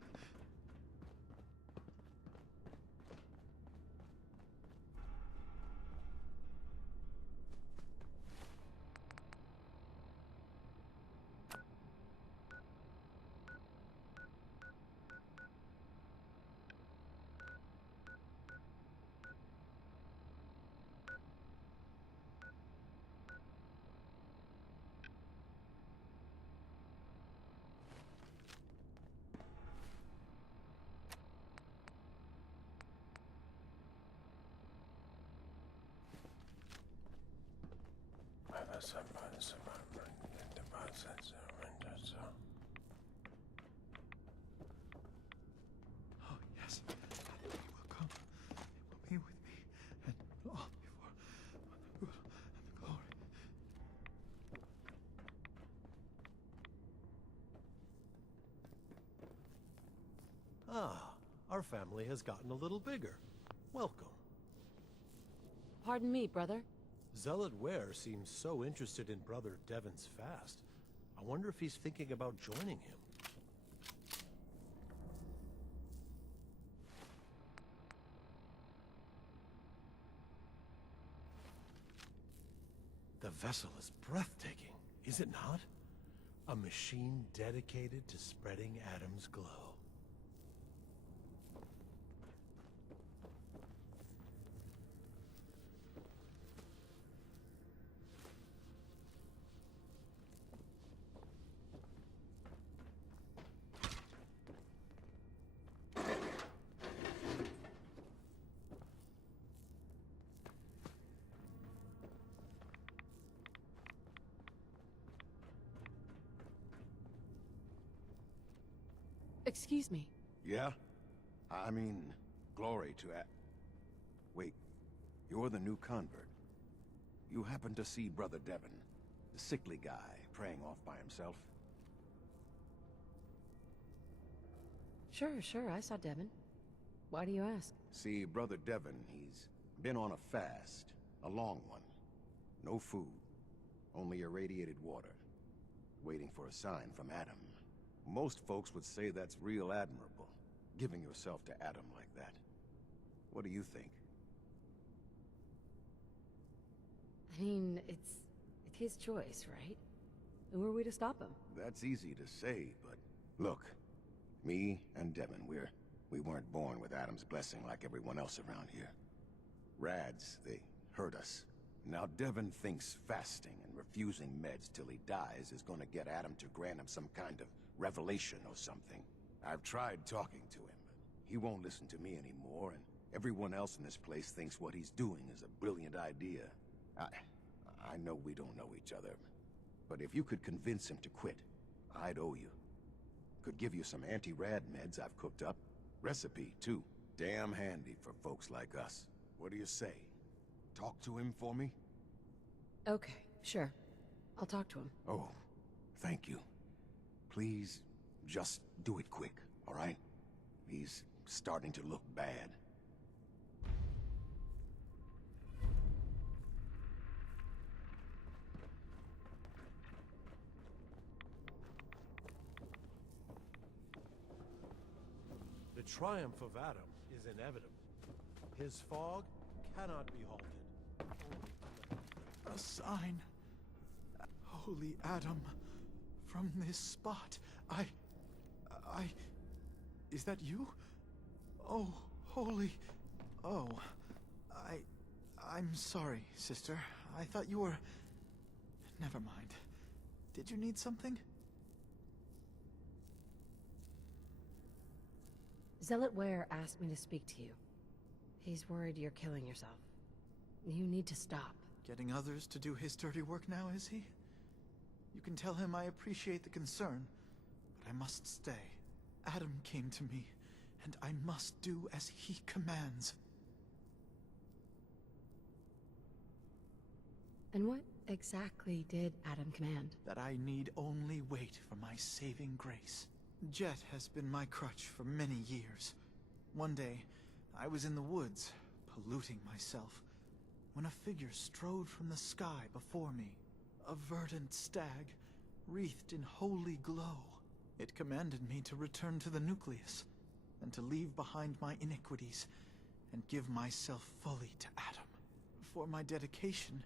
Oh, yes. He will come. He will be with me. And all before the good and the glory. Ah, our family has gotten a little bigger. Welcome. Pardon me, brother. Zealot Ware seems so interested in Brother Devon's fast. I wonder if he's thinking about joining him. The vessel is breathtaking, is it not? A machine dedicated to spreading Adam's glow. Excuse me. Yeah? I mean, glory to Wait, you're the new convert. You happen to see Brother Devon, the sickly guy praying off by himself? Sure, I saw Devon. Why do you ask? See, Brother Devon, he's been on a fast, a long one. No food, only irradiated water, waiting for a sign from Adam. Most folks would say that's real admirable, giving yourself to Adam like that. What do you think? I mean, it's his choice, right? Who are we to stop him? That's easy to say, but look, me and Devon, we weren't born with Adam's blessing like everyone else around here. Rads, they hurt us. Now Devon thinks fasting and refusing meds till he dies is gonna get Adam to grant him some kind of revelation or something. I've tried talking to him, but he won't listen to me anymore, and everyone else in this place thinks what he's doing is a brilliant idea. I know we don't know each other, but if you could convince him to quit, I'd owe you. Could give you some anti-rad meds I've cooked up. Recipe, too. Damn handy for folks like us. What do you say? Talk to him for me? Okay, sure. I'll talk to him. Oh, thank you. Please, just do it quick, all right? He's starting to look bad. The triumph of Adam is inevitable. His fog cannot be halted. A sign. Holy Adam, from this spot, Is that you? Oh, holy... Oh, I'm sorry, sister. I thought you were... Never mind. Did you need something? Zealot Ware asked me to speak to you. He's worried you're killing yourself. You need to stop. Getting others to do his dirty work now, is he? You can tell him I appreciate the concern, but I must stay. Adam came to me, and I must do as he commands. And what exactly did Adam command? That I need only wait for my saving grace. Jet has been my crutch for many years. One day, I was in the woods, polluting myself, when a figure strode from the sky before me. A verdant stag, wreathed in holy glow. It commanded me to return to the nucleus, and to leave behind my iniquities, and give myself fully to Adam. For my dedication,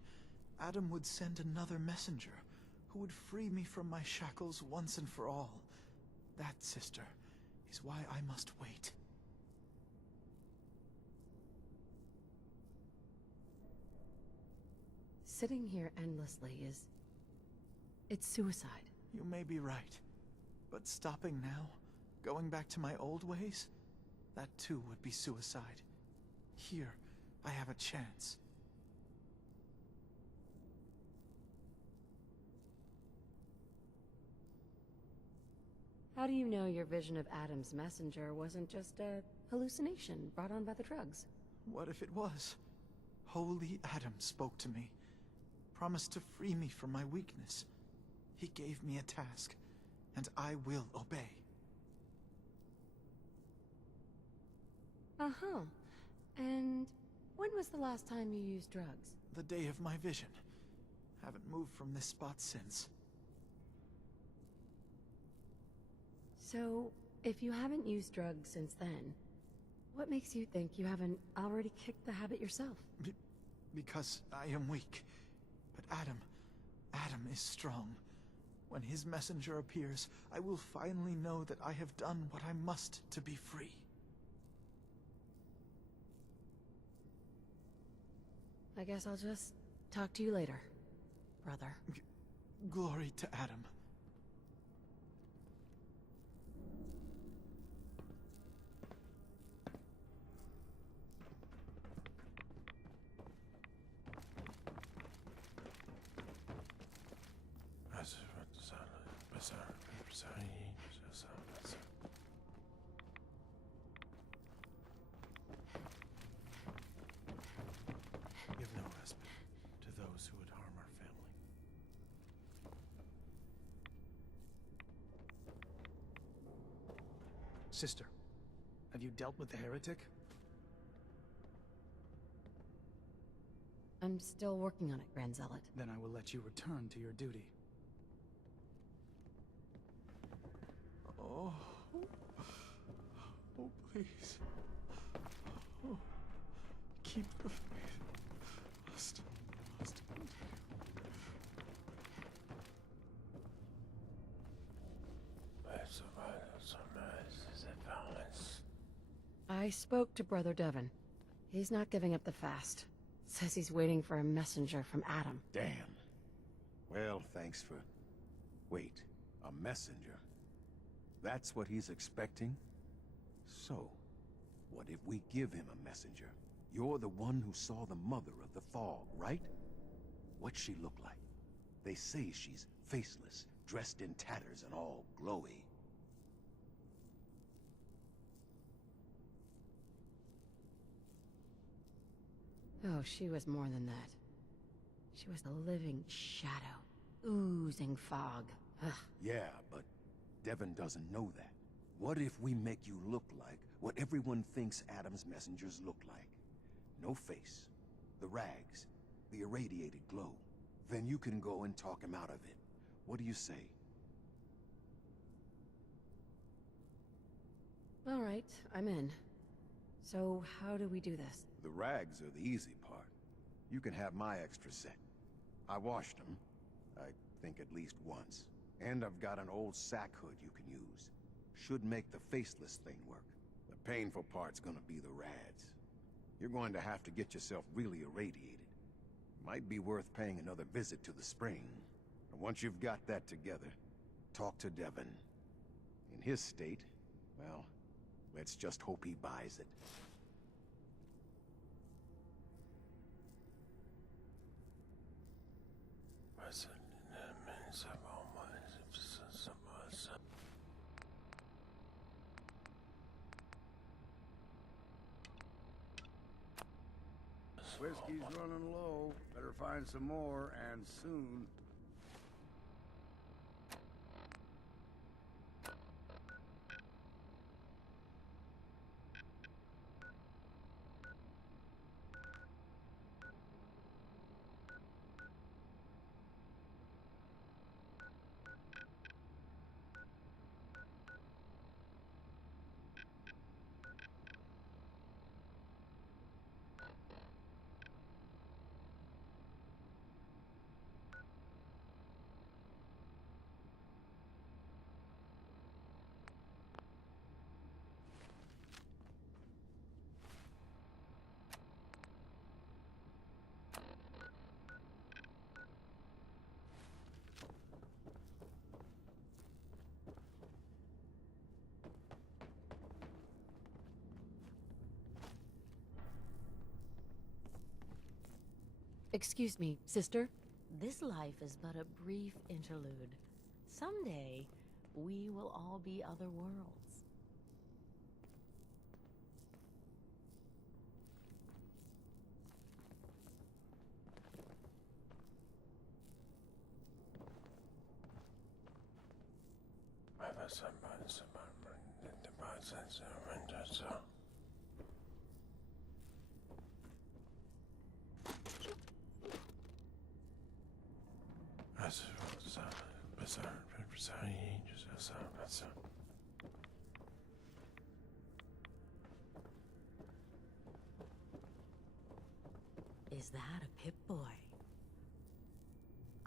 Adam would send another messenger, who would free me from my shackles once and for all. That, sister, is why I must wait. Sitting here endlessly is... it's suicide. You may be right. But stopping now, going back to my old ways, that too would be suicide. Here, I have a chance. How do you know your vision of Adam's messenger wasn't just a hallucination brought on by the drugs? What if it was? Holy Adam spoke to me, promised to free me from my weakness. He gave me a task, and I will obey. Uh-huh. And when was the last time you used drugs? The day of my vision. Haven't moved from this spot since. So, if you haven't used drugs since then, what makes you think you haven't already kicked the habit yourself? Because I am weak. But Adam is strong. When his messenger appears, I will finally know that I have done what I must to be free. I guess I'll just talk to you later, brother. Glory to Adam. Give no respite to those who would harm our family. Sister, have you dealt with the heretic? I'm still working on it, Grand Zealot. Then I will let you return to your duty. Oh. Oh, please. Oh. Keep the faith. Must continue. I spoke to Brother Devon. He's not giving up the fast. Says he's waiting for a messenger from Adam. Damn. Well, thanks for... Wait, a messenger? That's what he's expecting? So, what if we give him a messenger? You're the one who saw the mother of the fog, right? What's she look like? They say she's faceless, dressed in tatters and all glowy. Oh, she was more than that. She was a living shadow. Oozing fog. Ugh. Yeah, but Devon doesn't know that. What if we make you look like what everyone thinks Adam's messengers look like? No face, the rags, the irradiated glow. Then you can go and talk him out of it. What do you say? All right, I'm in. So, how do we do this? The rags are the easy part. You can have my extra set. I washed them, I think at least once. And I've got an old sack hood you can use. Should make the faceless thing work. The painful part's gonna be the rads. You're going to have to get yourself really irradiated. Might be worth paying another visit to the spring. And once you've got that together, talk to Devon. In his state, well, let's just hope he buys it. Whiskey's running low. Better find some more, and soon. Excuse me, sister? This life is but a brief interlude. Someday, we will all be other worlds. Is that a Pip-Boy?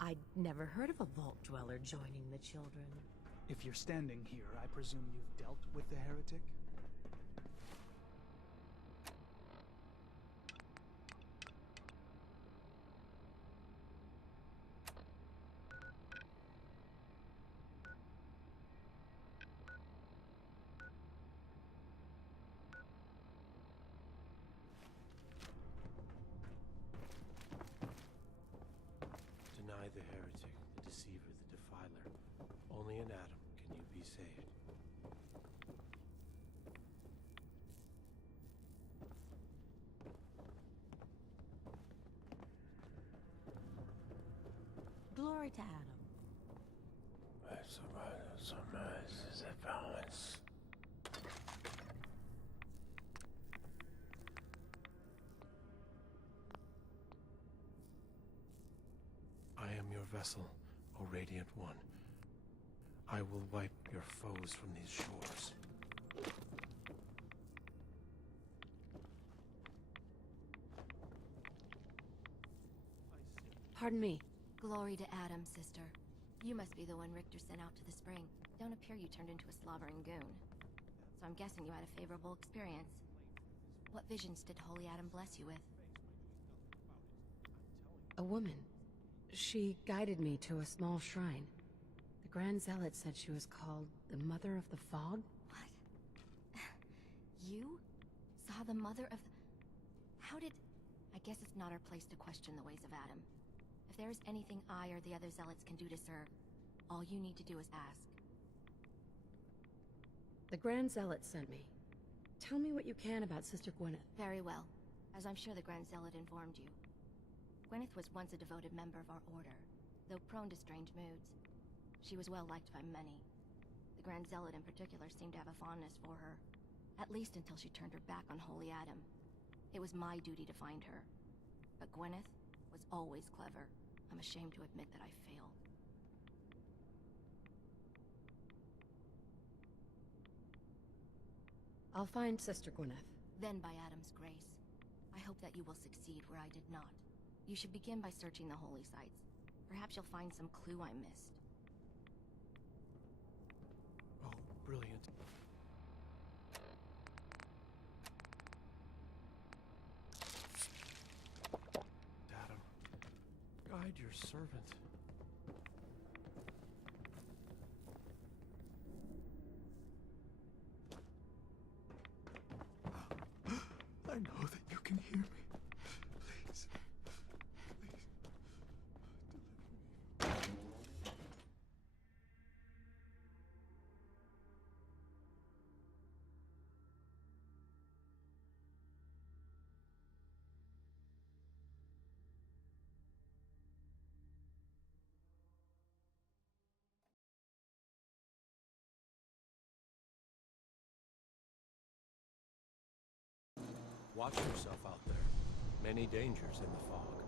I'd never heard of a Vault Dweller joining the children. If you're standing here, I presume you've dealt with the heretic? Deny the heretic, the deceiver, the defiler. Only in Adam can you be saved. Glory to Adam. I am your vessel, O Radiant One. I will wipe your foes from these shores. Pardon me. Glory to Adam, sister. You must be the one Richter sent out to the spring. Don't appear you turned into a slobbering goon. So I'm guessing you had a favorable experience. What visions did Holy Adam bless you with? A woman. She guided me to a small shrine. The Grand Zealot said she was called the Mother of the Fog? What? You saw the mother of the... How did... I guess it's not our place to question the ways of Adam. If there is anything I or the other Zealots can do to serve, all you need to do is ask. The Grand Zealot sent me. Tell me what you can about Sister Gwyneth. Very well, as I'm sure the Grand Zealot informed you. Gwyneth was once a devoted member of our order, though prone to strange moods. She was well liked by many. The Grand Zealot in particular seemed to have a fondness for her, at least until she turned her back on Holy Adam. It was my duty to find her. But Gwyneth was always clever. I'm ashamed to admit that I failed. I'll find Sister Gwyneth. Then by Adam's grace, I hope that you will succeed where I did not. You should begin by searching the holy sites. Perhaps you'll find some clue I missed. Oh, brilliant. Adam, guide your servant. I know that you can hear me. Please. Watch yourself out there. Many dangers in the fog.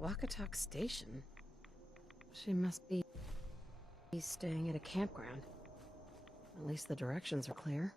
Wakatok Station? She must be staying at a campground. At least the directions are clear.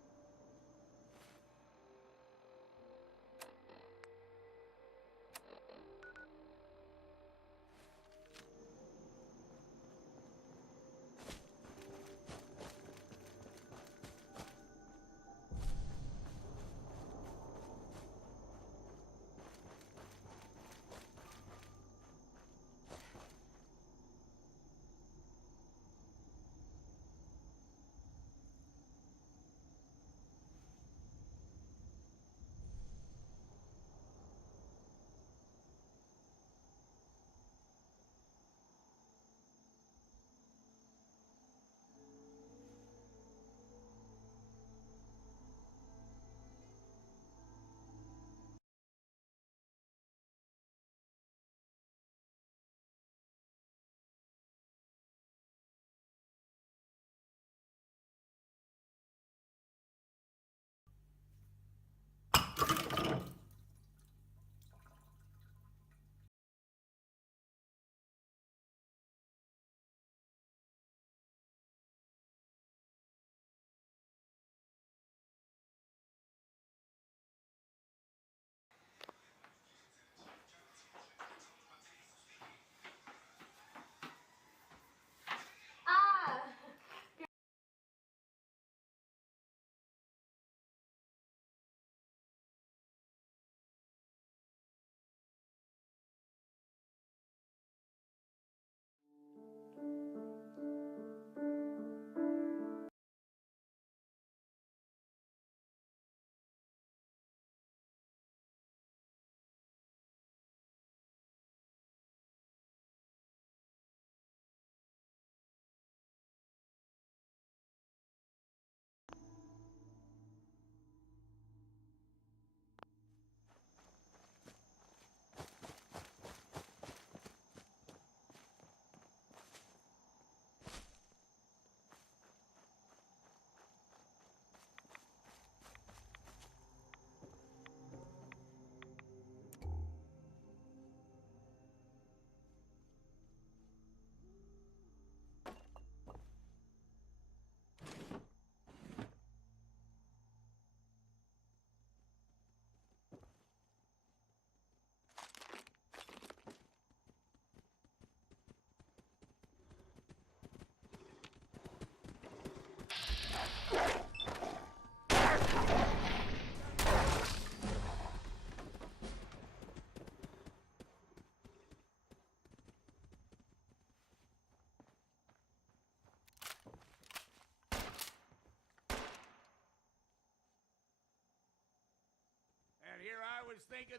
And here I was thinking...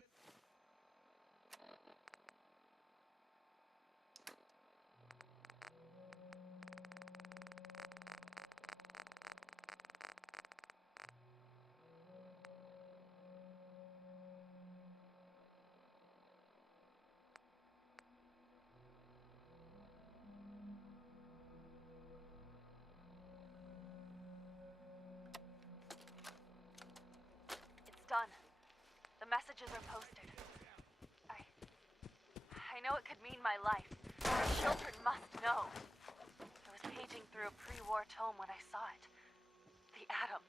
It's done. The messages are posted. I know it could mean my life. The children must know. I was paging through a pre-war tome when I saw it. The atom.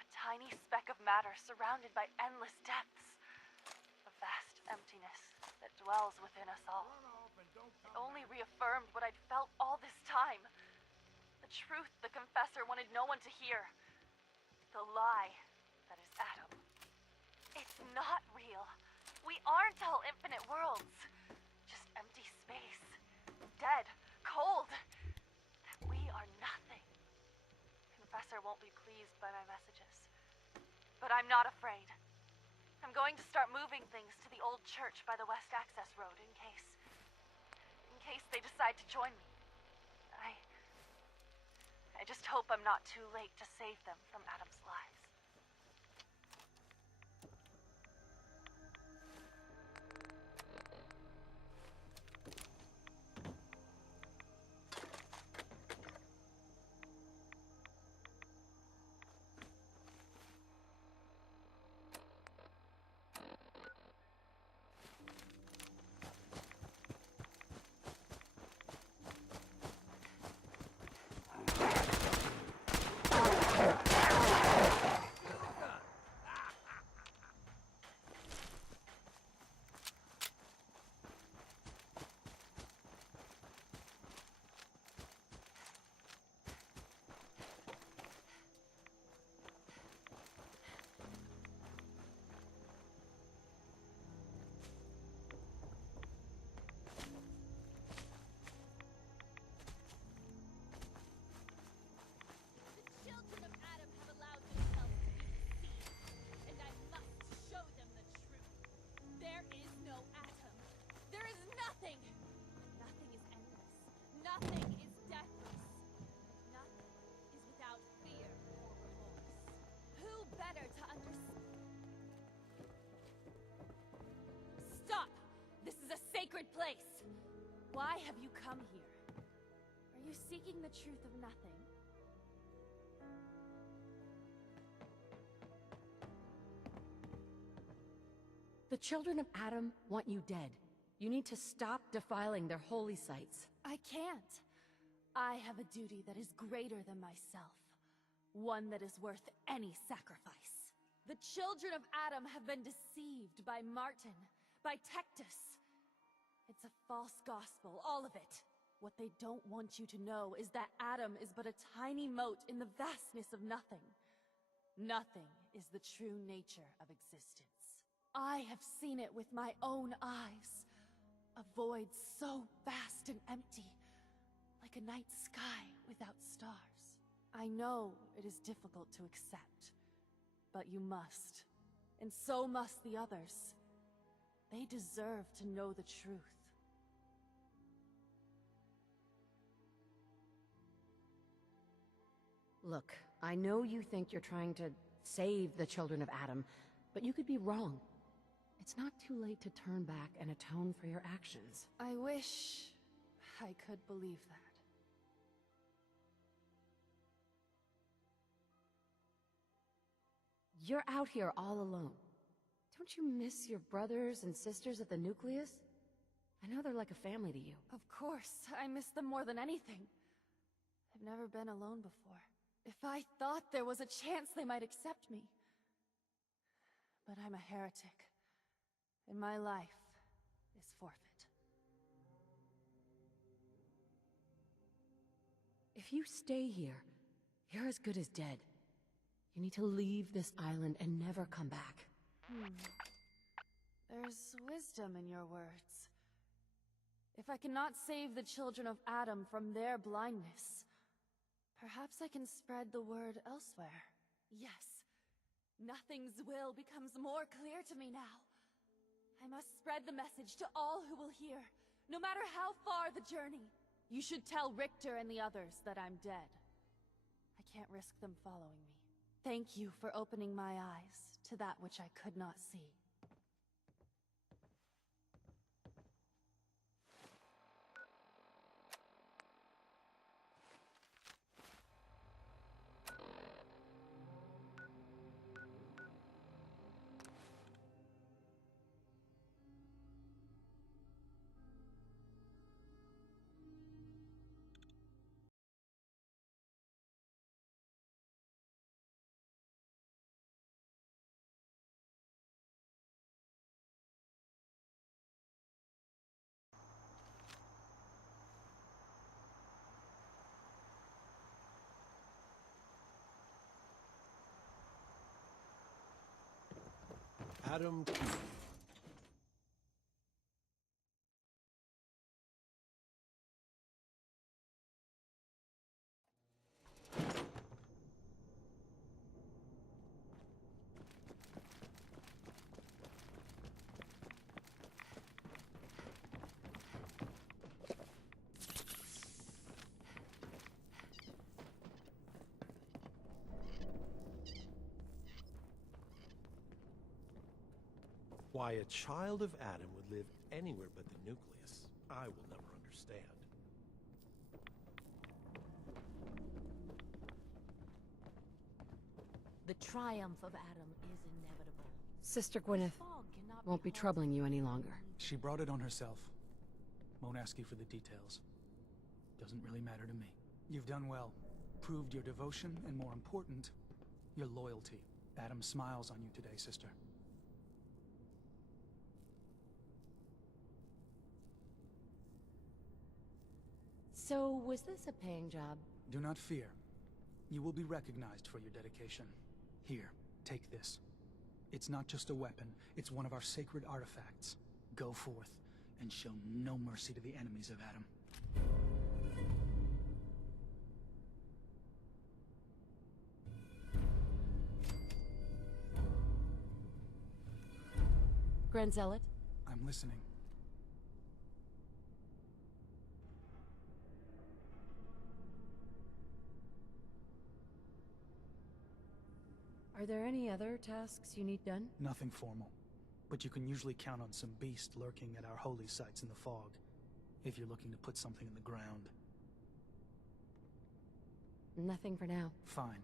A tiny speck of matter surrounded by endless depths. A vast emptiness that dwells within us all. It only reaffirmed what I'd felt all this time. The truth the Confessor wanted no one to hear. The lie that is Atom. It's not real. We aren't all infinite worlds. Just empty space. Dead. Cold. That we are nothing. Confessor won't be pleased by my messages. But I'm not afraid. I'm going to start moving things to the old church by the West Access Road in case they decide to join me. I just hope I'm not too late to save them from Adam's lives. come here? Are you seeking the truth of nothing? The children of Adam want you dead. You need to stop defiling their holy sites. I can't. I have a duty that is greater than myself. One that is worth any sacrifice. The children of Adam have been deceived by Martin, by Tectus. It's a false gospel, all of it. What they don't want you to know is that Adam is but a tiny mote in the vastness of nothing. Nothing is the true nature of existence. I have seen it with my own eyes. A void so vast and empty, like a night sky without stars. I know it is difficult to accept, but you must. And so must the others. They deserve to know the truth. Look, I know you think you're trying to save the children of Adam, but you could be wrong. It's not too late to turn back and atone for your actions. I wish I could believe that. You're out here all alone. Don't you miss your brothers and sisters at the nucleus? I know they're like a family to you. Of course, I miss them more than anything. I've never been alone before. If I thought there was a chance they might accept me. But I'm a heretic, and my life is forfeit. If you stay here, you're as good as dead. You need to leave this island and never come back. There's wisdom in your words. If I cannot save the children of Adam from their blindness, perhaps I can spread the word elsewhere. Yes, nothing's will becomes more clear to me now. I must spread the message to all who will hear, no matter how far the journey. You should tell Richter and the others that I'm dead. I can't risk them following me. Thank you for opening my eyes to that which I could not see. Adam. Why a child of Adam would live anywhere but the nucleus, I will never understand. The triumph of Adam is inevitable. Sister Gwyneth won't be troubling you any longer. She brought it on herself. Won't ask you for the details. Doesn't really matter to me. You've done well. Proved your devotion, and more important, your loyalty. Adam smiles on you today, sister. So, was this a paying job? Do not fear. You will be recognized for your dedication. Here, take this. It's not just a weapon, it's one of our sacred artifacts. Go forth, and show no mercy to the enemies of Adam. Grand Zealot? I'm listening. Are there any other tasks you need done? Nothing formal. But you can usually count on some beast lurking at our holy sites in the fog. if you're looking to put something in the ground. Nothing for now. Fine.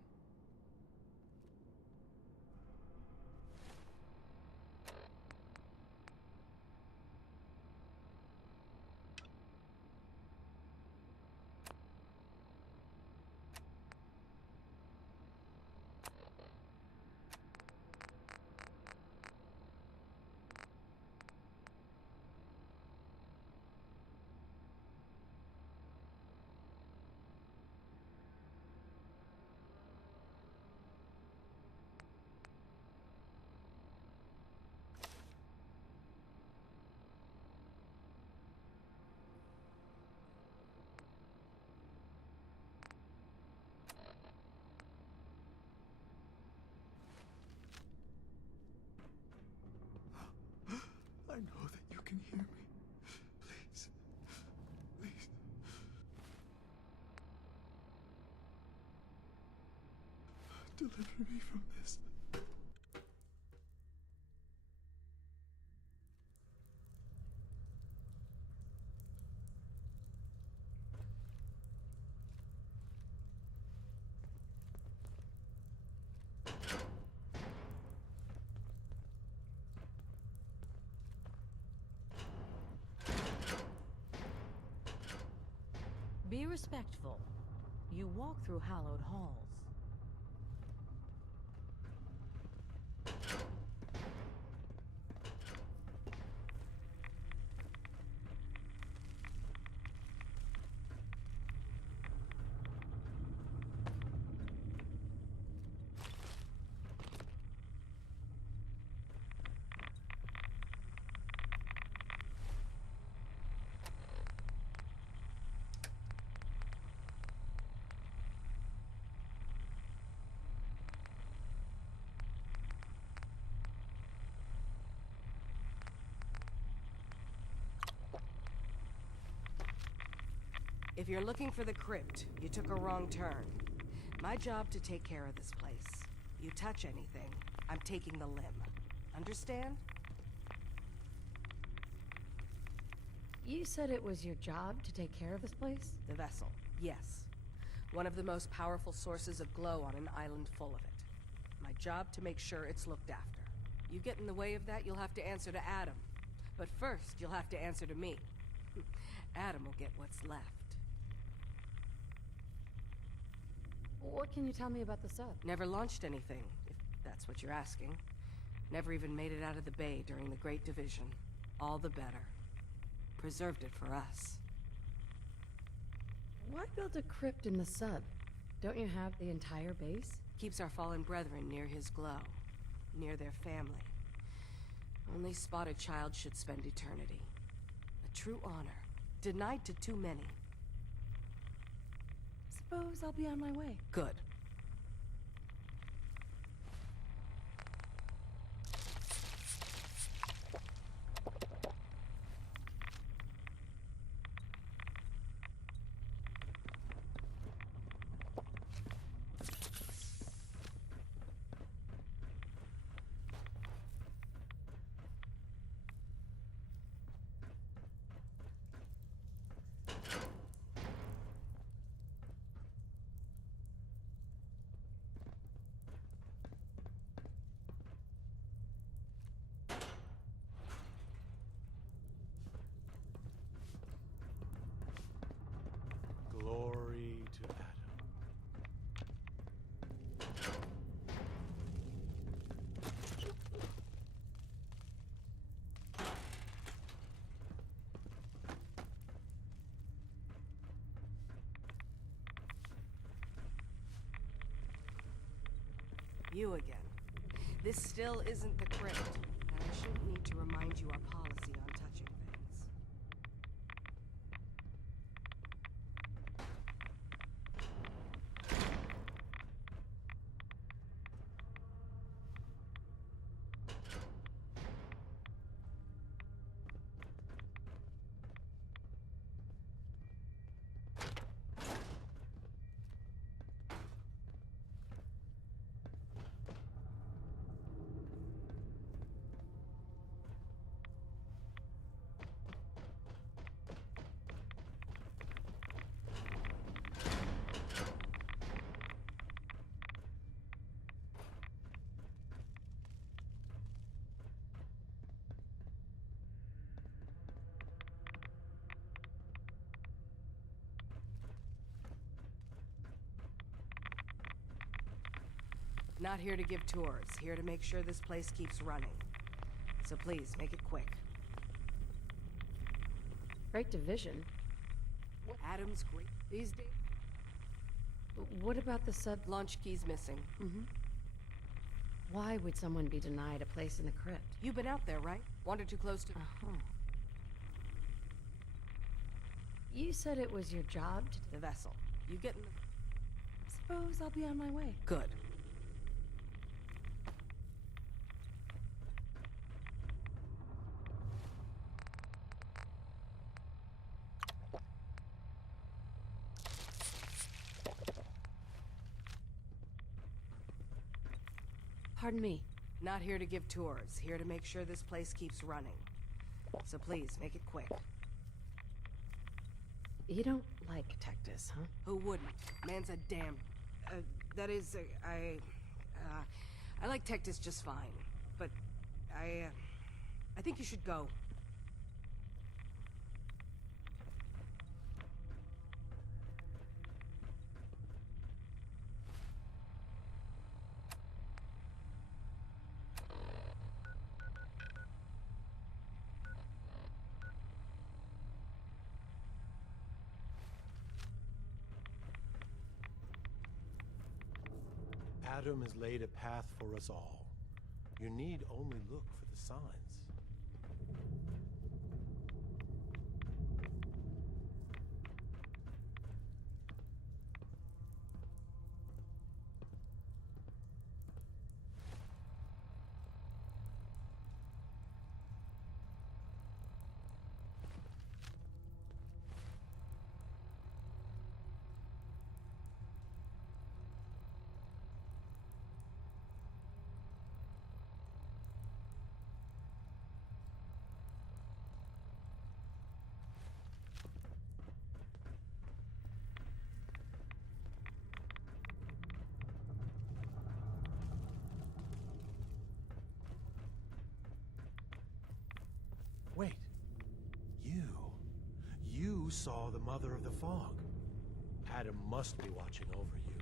I know that you can hear me. Please. Please. Deliver me from this. Be respectful. You walk through hallowed halls. If you're looking for the crypt, you took a wrong turn. My job to take care of this place. You touch anything, I'm taking the limb. Understand? You said it was your job to take care of this place? The vessel, yes. One of the most powerful sources of glow on an island full of it. My job to make sure it's looked after. You get in the way of that, you'll have to answer to Adam. But first, you'll have to answer to me. Adam will get what's left. What can you tell me about the sub? Never launched anything, if that's what you're asking. Never even made it out of the bay during the Great Division. All the better. Preserved it for us. Why build a crypt in the sub? Don't you have the entire base? Keeps our fallen brethren near his glow. Near their family. Only spotted child should spend eternity. A true honor. Denied to too many. Suppose I'll be on my way. Good. Glory to Adam. You again. This still isn't the crypt, and I shouldn't need to remind you our policy on touching things. Not here to give tours, here to make sure this place keeps running. So please, make it quick. Great division. Adam's great these days. What about the sub... Launch key's missing. Why would someone be denied a place in the crypt? You've been out there, right? Wandered too close to... You said it was your job to... The vessel. You get in the... Suppose I'll be on my way. Good. Pardon me. Not here to give tours, here to make sure this place keeps running. So please, make it quick. You don't like Tectus, huh? Who wouldn't? Man's a damn... that is, I like Tectus just fine. But, I think you should go. Adam has laid a path for us all. You need only look for the signs. Wait. You saw the Mother of the Fog. Adam must be watching over you.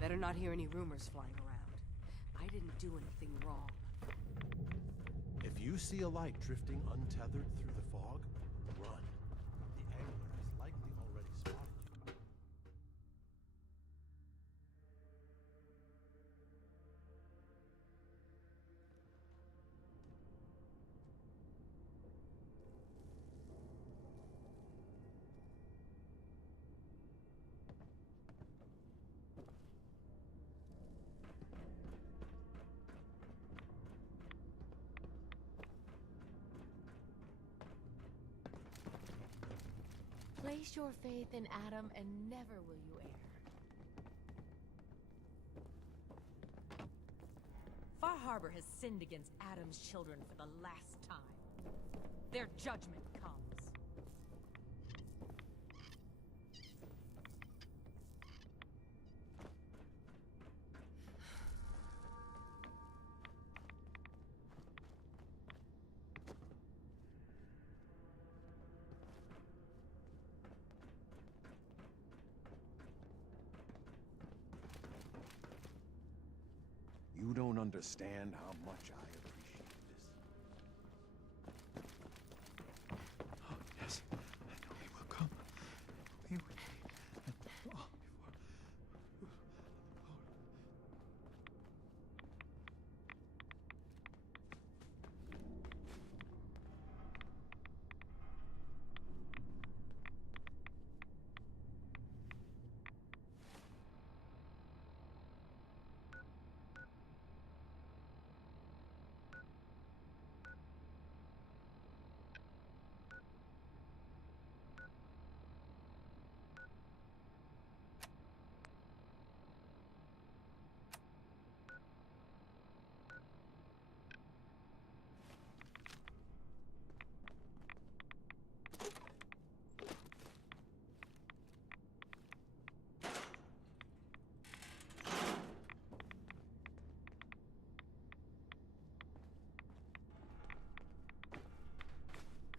Better not hear any rumors flying around. I didn't do anything wrong. If you see a light drifting untethered through the fog, run. The angler has likely already spotted you. Place your faith in Adam and never will you err. Far Harbor has sinned against Adam's children for the last time. Their judgment comes. You don't understand how much I appreciate this. Oh, yes. I know he will come. He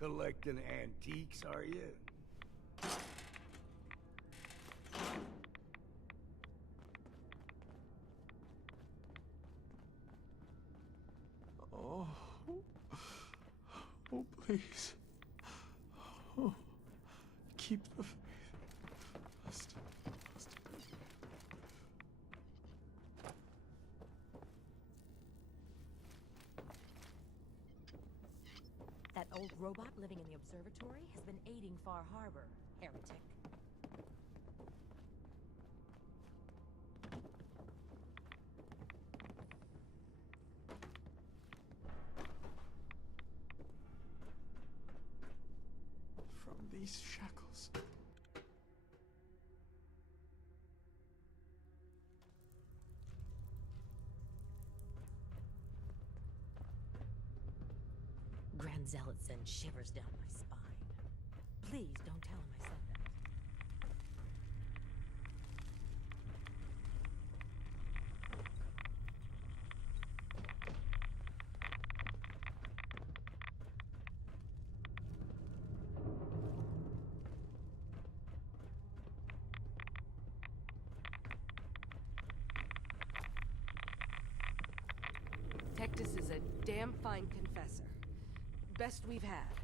collecting antiques, are you? Oh. Oh, please. Oh. Keep the faith. That old robot living in the observatory has been aiding Far Harbor, heretic. From these shackles. Grand Zealot sends shivers down my spine. Please don't tell him I said that. Tectus is a damn fine confessor. Best we've had.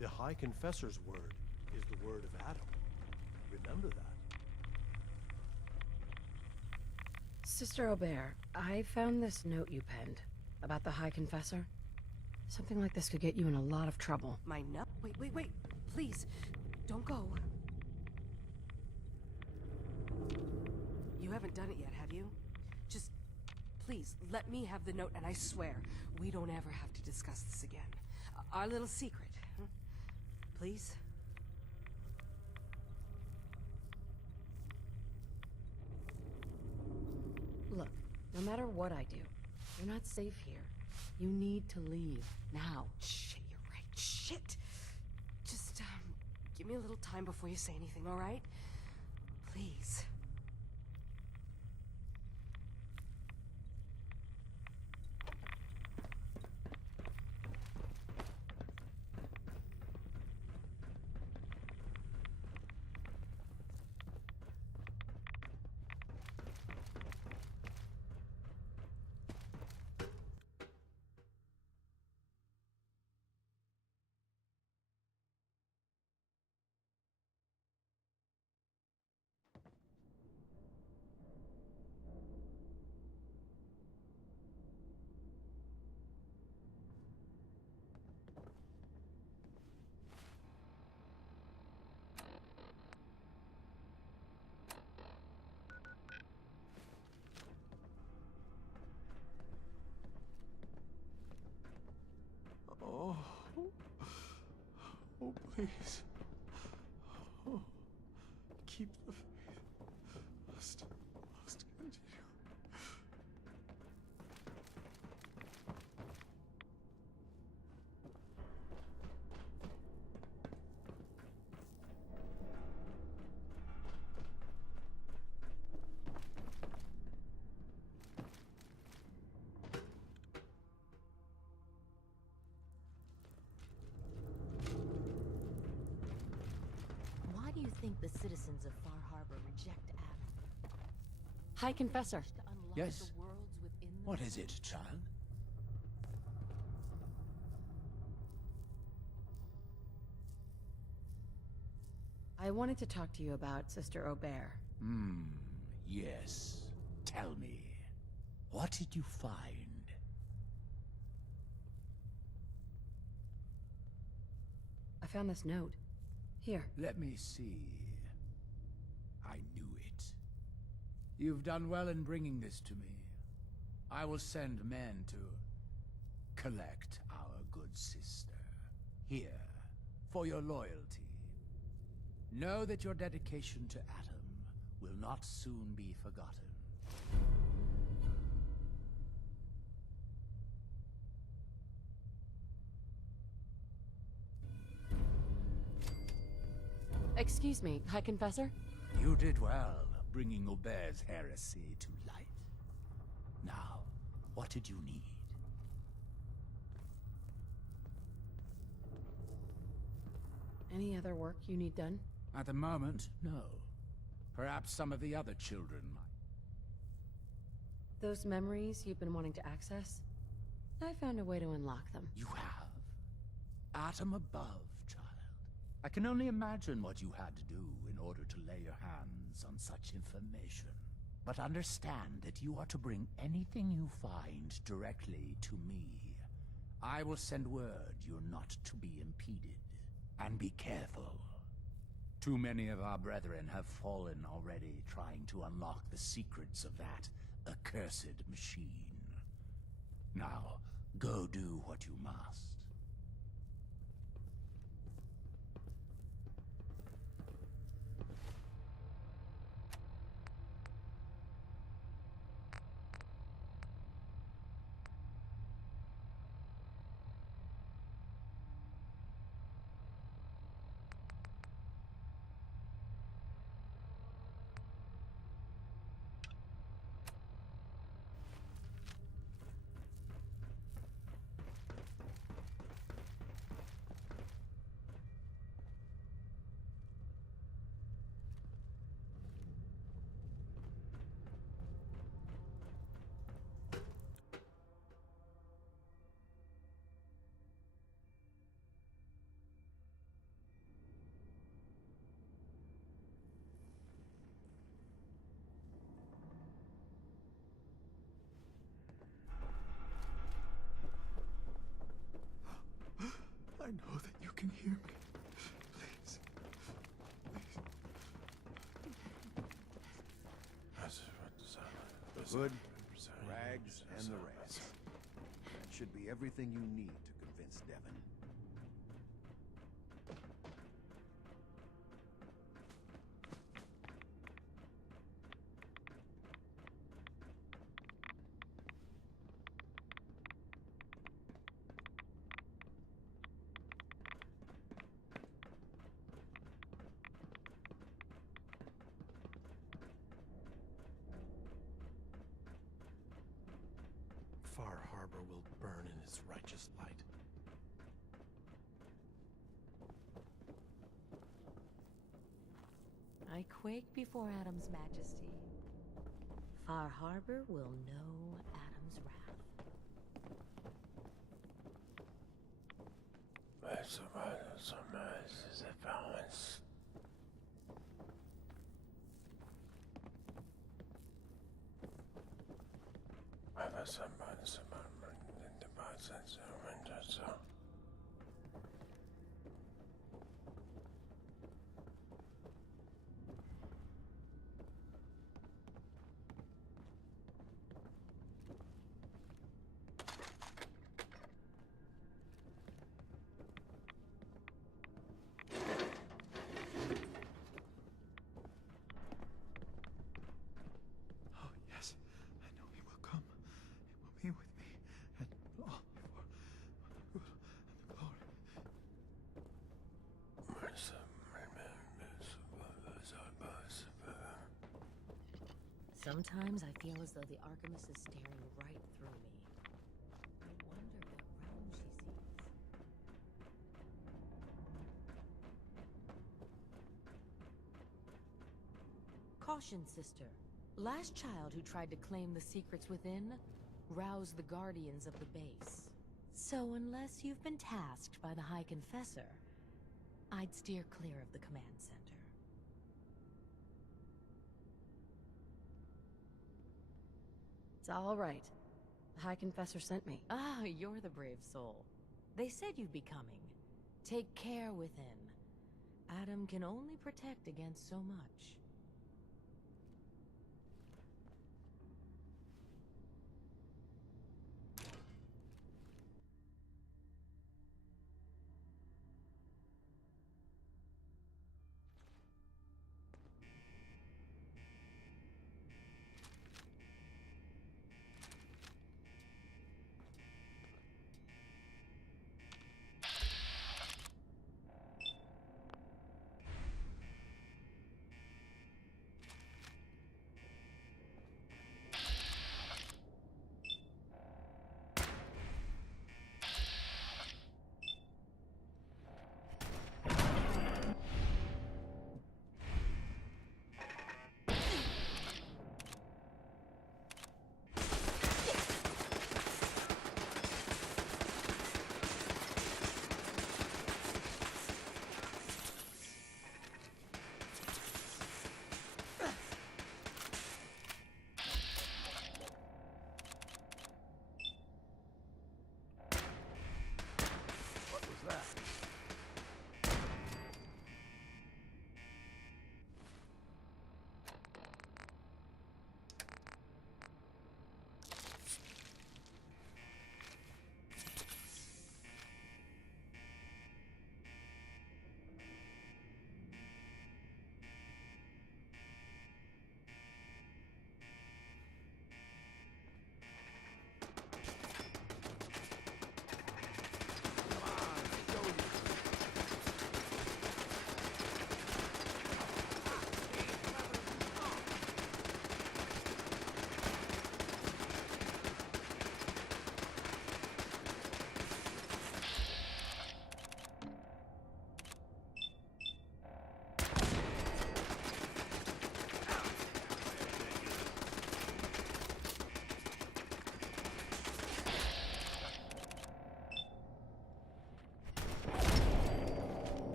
The High Confessor's word is the word of Adam. Remember that. Sister Aubert, I found this note you penned about the High Confessor. Something like this could get you in a lot of trouble. My note? Wait. Please, don't go. You haven't done it yet, have you? Just, please, let me have the note, and I swear, we don't ever have to discuss this again. Our little secret. Please? Look, no matter what I do, you're not safe here. You need to leave, now. Shit, you're right. Shit! Just, give me a little time before you say anything, all right? Please. Please. Oh, keep the faith. Must continue. Why do you think the citizens of Far Harbor reject Adam? High Confessor. To unlock Yes? the worlds within What is themselves? it, child? I wanted to talk to you about Sister Aubert. Yes. Tell me. What did you find? I found this note. Here. Let me see. I knew it. You've done well in bringing this to me. I will send men to collect our good sister. Here, for your loyalty. Know that your dedication to Atom will not soon be forgotten. Excuse me, High Confessor? You did well, bringing Aubert's heresy to light. Now, what did you need? Any other work you need done? At the moment, no. Perhaps some of the other children might. Those memories you've been wanting to access? I found a way to unlock them. You have? Atom above, child. I can only imagine what you had to do in order to lay your hands on such information. But understand that you are to bring anything you find directly to me. I will send word you're not to be impeded. And be careful. Too many of our brethren have fallen already trying to unlock the secrets of that accursed machine. Now, go do what you must. I know that you can hear me. Please. The hood, rags, and the rest. That should be everything you need to convince Devon. Far Harbor will burn in its righteous light. I quake before Adam's majesty. Far Harbor will know Adam's wrath. Sometimes I feel as though the Archemist is staring right through me. I wonder what realm she sees. Caution, sister. Last child who tried to claim the secrets within roused the guardians of the base. So unless you've been tasked by the High Confessor, I'd steer clear of the command center. It's all right. The High Confessor sent me. Ah, you're the brave soul. They said you'd be coming. Take care within. Adam can only protect against so much.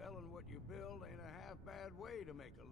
Selling what you build ain't a half-bad way to make a...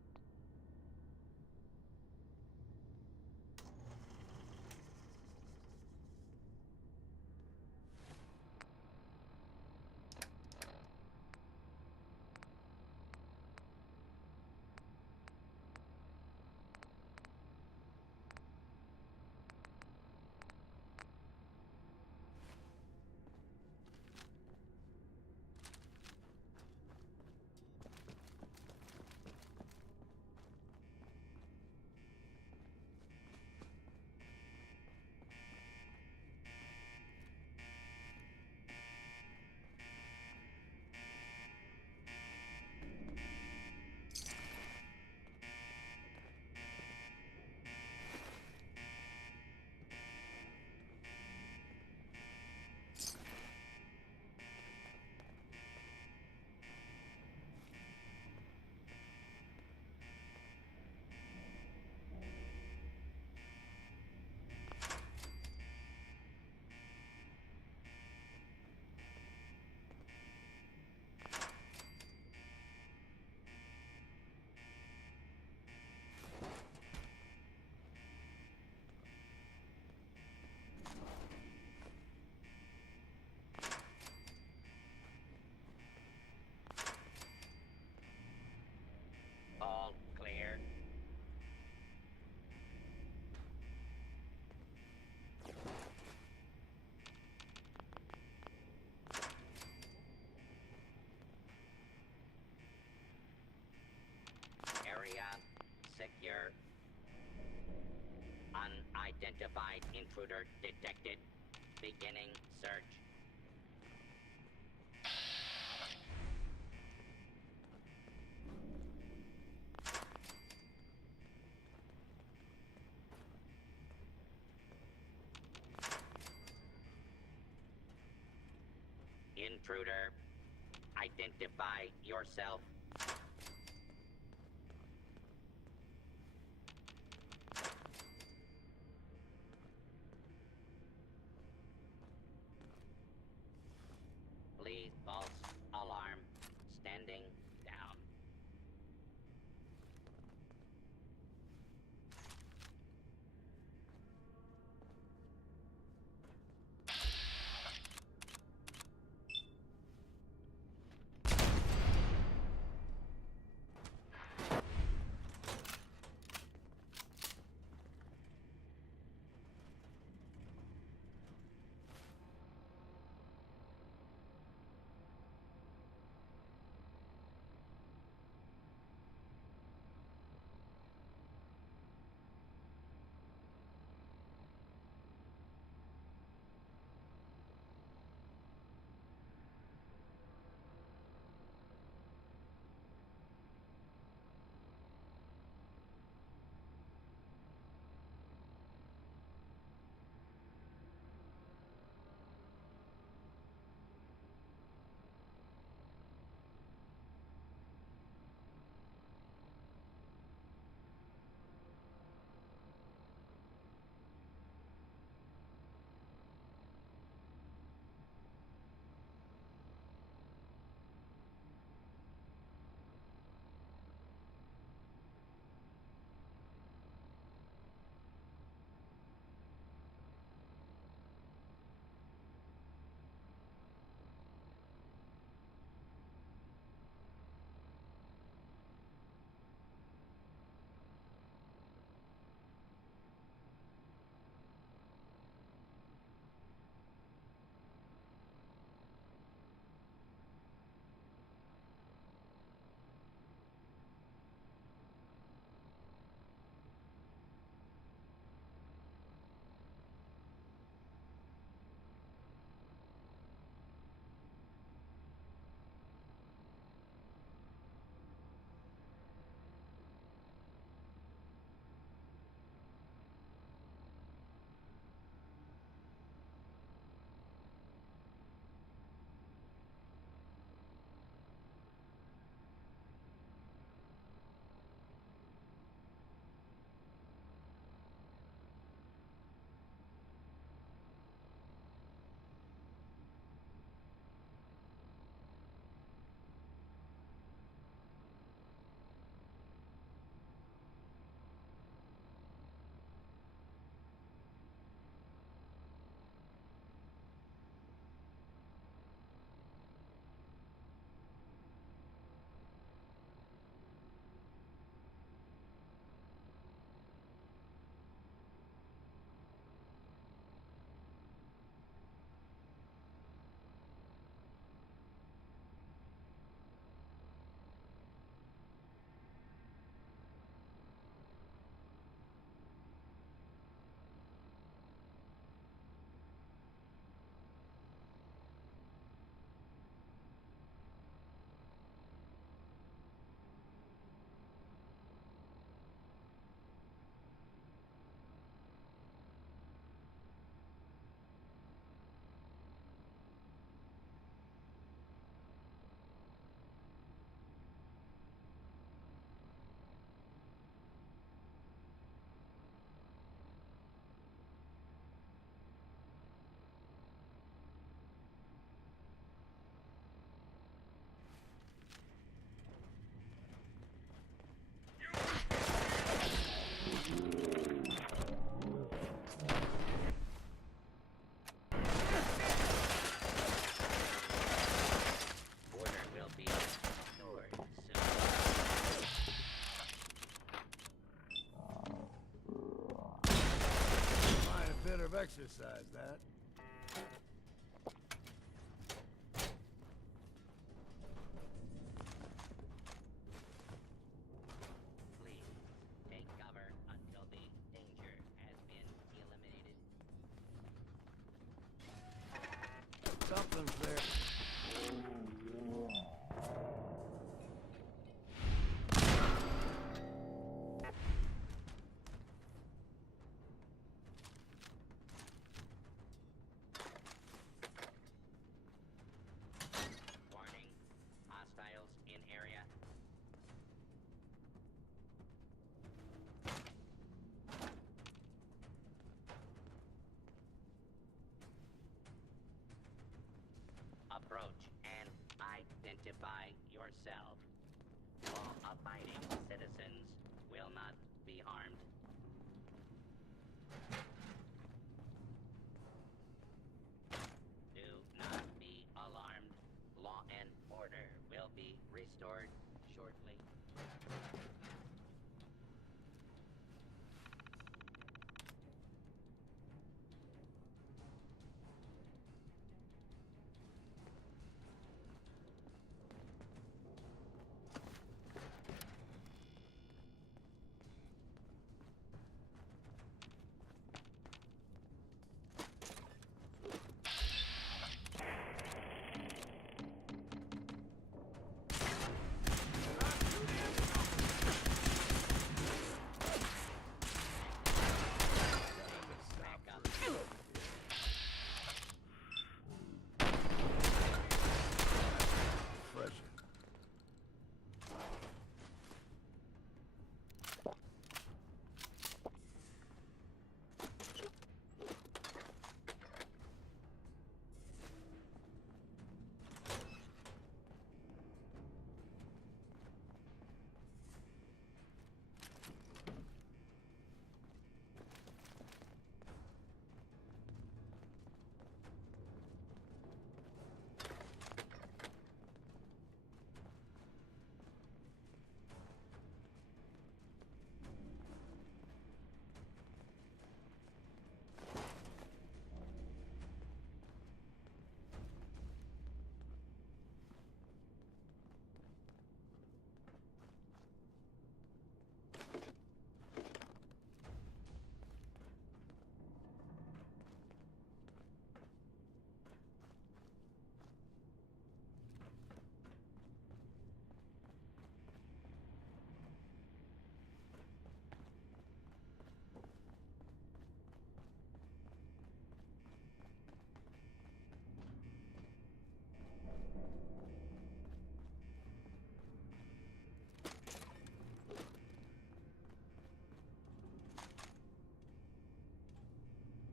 All clear. Area secure. Unidentified intruder detected. Beginning search. Intruder, identify yourself. Please false alarm. Standing down. exercise that. Please, take cover until the danger has been eliminated. Something's there. Warning, hostiles in area. Approach and identify yourself. Law-abiding citizens will not be harmed. Do not be alarmed. Law and order will be restored shortly.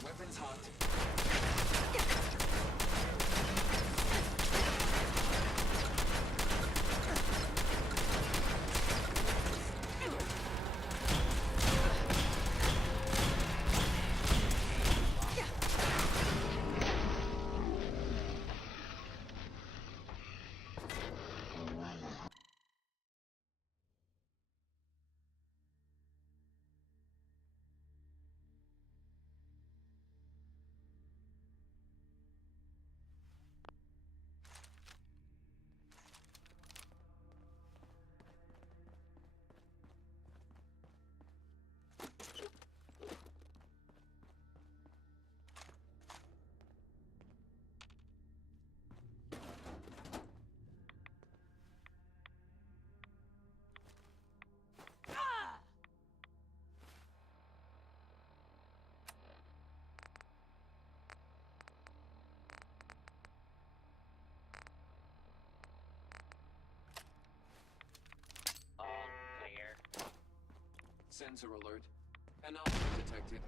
Weapons hot. All clear. Sensor alert. Anomaly detected.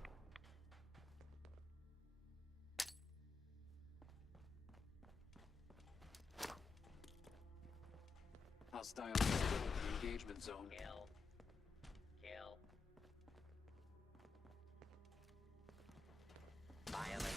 Hostile still in the engagement zone. Kill. Kill. Violate.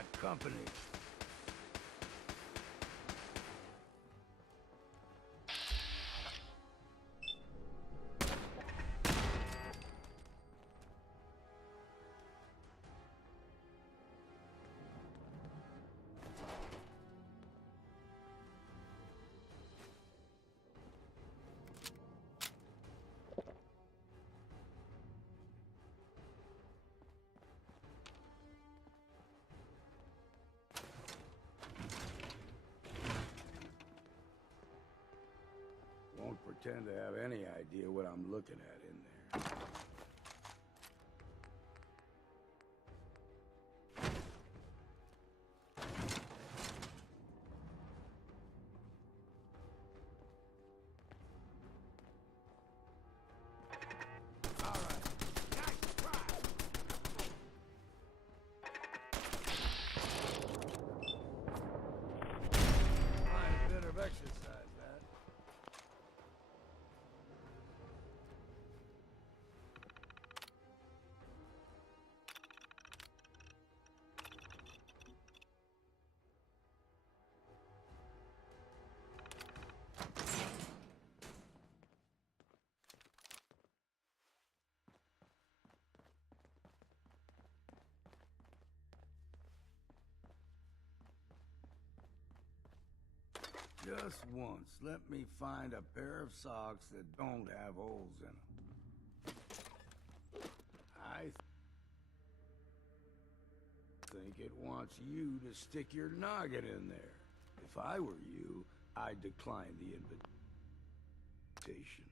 got company. Won't pretend to have any idea what I'm looking at in there. Fine bit of exercise, that. Just once, let me find a pair of socks that don't have holes in them. I think it wants you to stick your noggin in there. If I were you, I'd decline the invitation.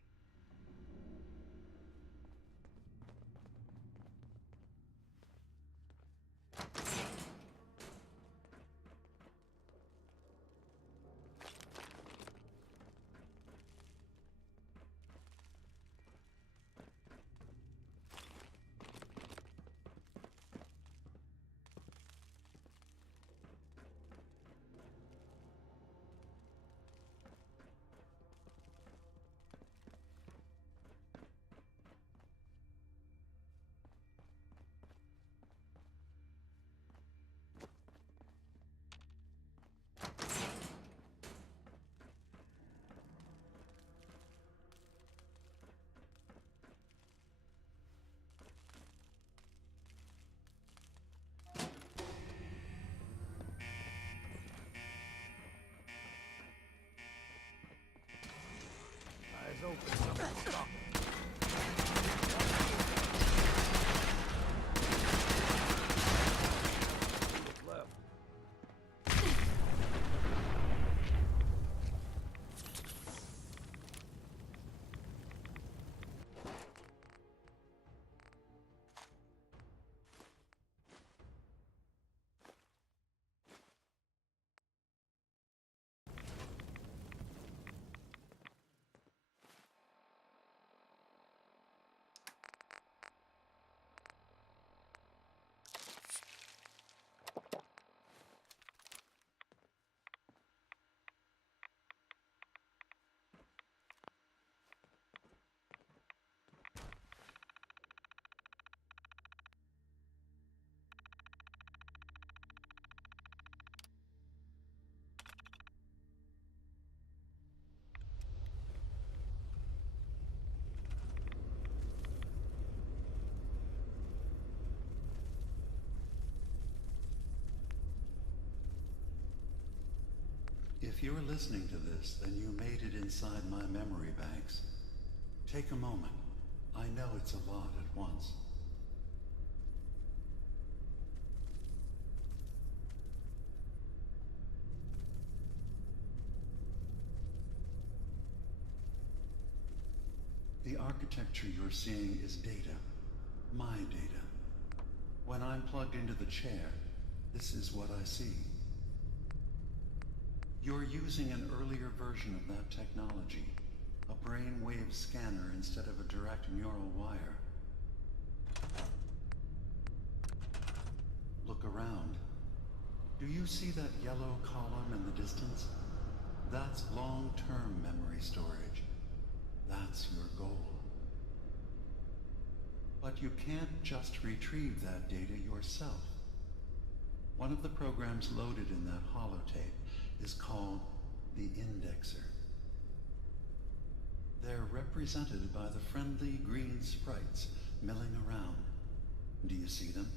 Eyes open, something stop. What's left? If you're listening to this, then you made it inside my memory banks. Take a moment. I know it's a lot at once. The architecture you're seeing is data. My data. When I'm plugged into the chair, this is what I see. You're using an earlier version of that technology, a brainwave scanner instead of a direct neural wire. Look around. Do you see that yellow column in the distance? That's long-term memory storage. That's your goal. But you can't just retrieve that data yourself. One of the programs loaded in that holotape is called the Indexer. They're represented by the friendly green sprites milling around. Do you see them?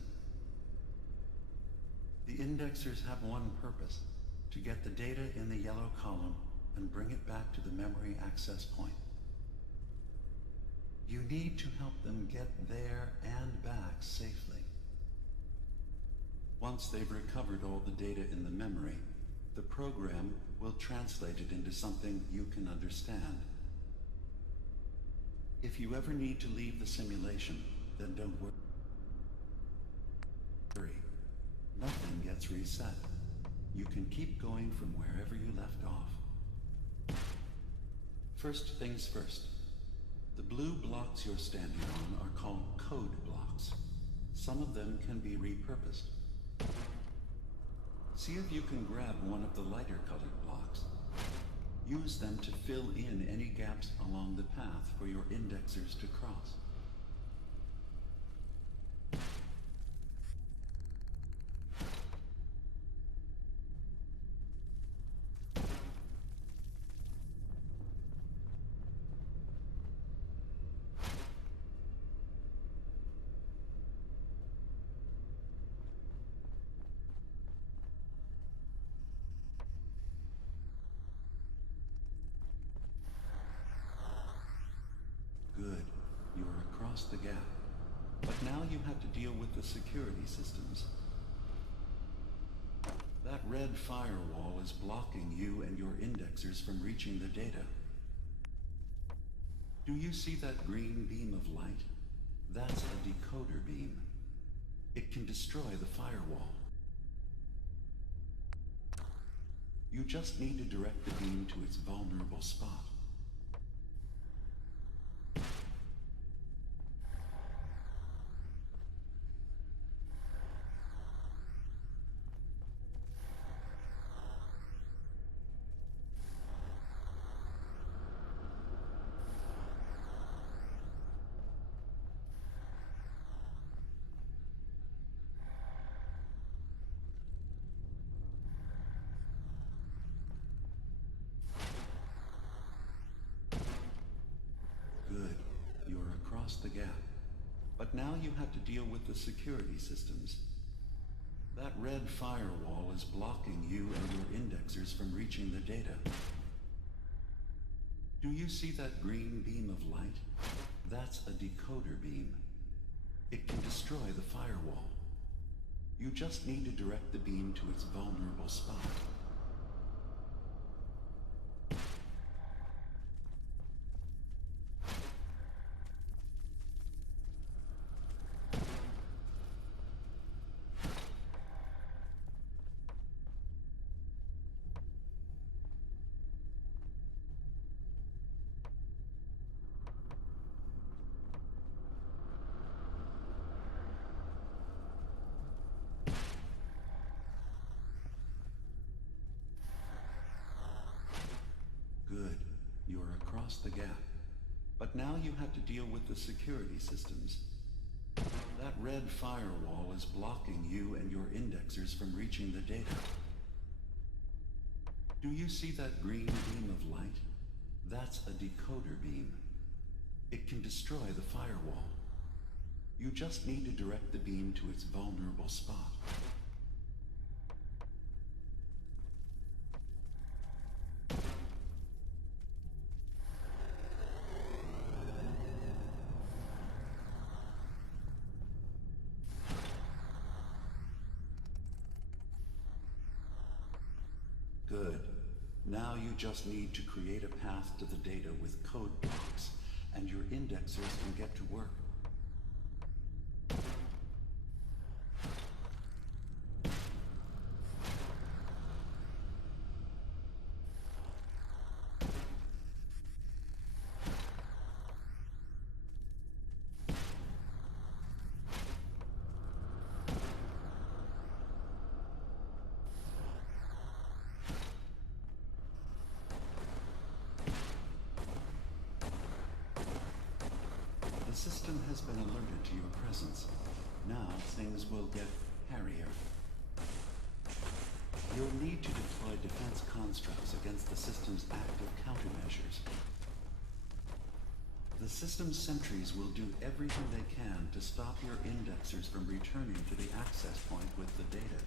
The Indexers have one purpose: to get the data in the yellow column and bring it back to the memory access point. You need to help them get there and back safely. Once they've recovered all the data in the memory, the program will translate it into something you can understand. If you ever need to leave the simulation, then don't worry. Nothing gets reset. You can keep going from wherever you left off. First things first. The blue blocks you're standing on are called code blocks. Some of them can be repurposed. See if you can grab one of the lighter colored blocks. Use them to fill in any gaps along the path for your indexers to cross. Good. You're across the gap. But now you have to deal with the security systems. That red firewall is blocking you and your indexers from reaching the data. Do you see that green beam of light? That's a decoder beam. It can destroy the firewall. You just need to direct the beam to its vulnerable spot. Good. You're across the gap. But now you have to deal with the security systems. That red firewall is blocking you and your indexers from reaching the data. Do you see that green beam of light? That's a decoder beam. It can destroy the firewall. You just need to direct the beam to its vulnerable spot. Good. You're across the gap. But now you have to deal with the security systems. That red firewall is blocking you and your indexers from reaching the data. Do you see that green beam of light? That's a decoder beam. It can destroy the firewall. You just need to direct the beam to its vulnerable spot. Good. Now you just need to create a path to the data with code blocks, and your indexers can get to work. The system has been alerted to your presence. Now things will get hairier. defense constructs against the system's active countermeasures. The system's sentries will do everything they can to stop your indexers from returning to the access point with the data.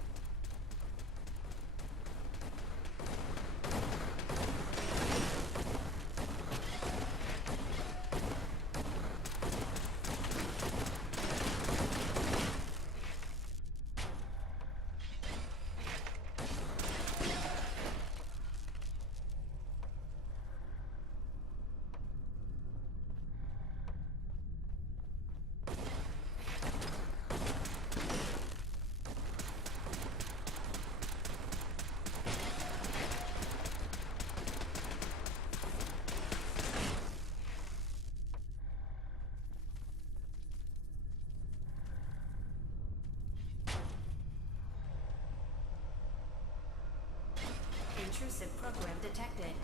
Intrusive program detected.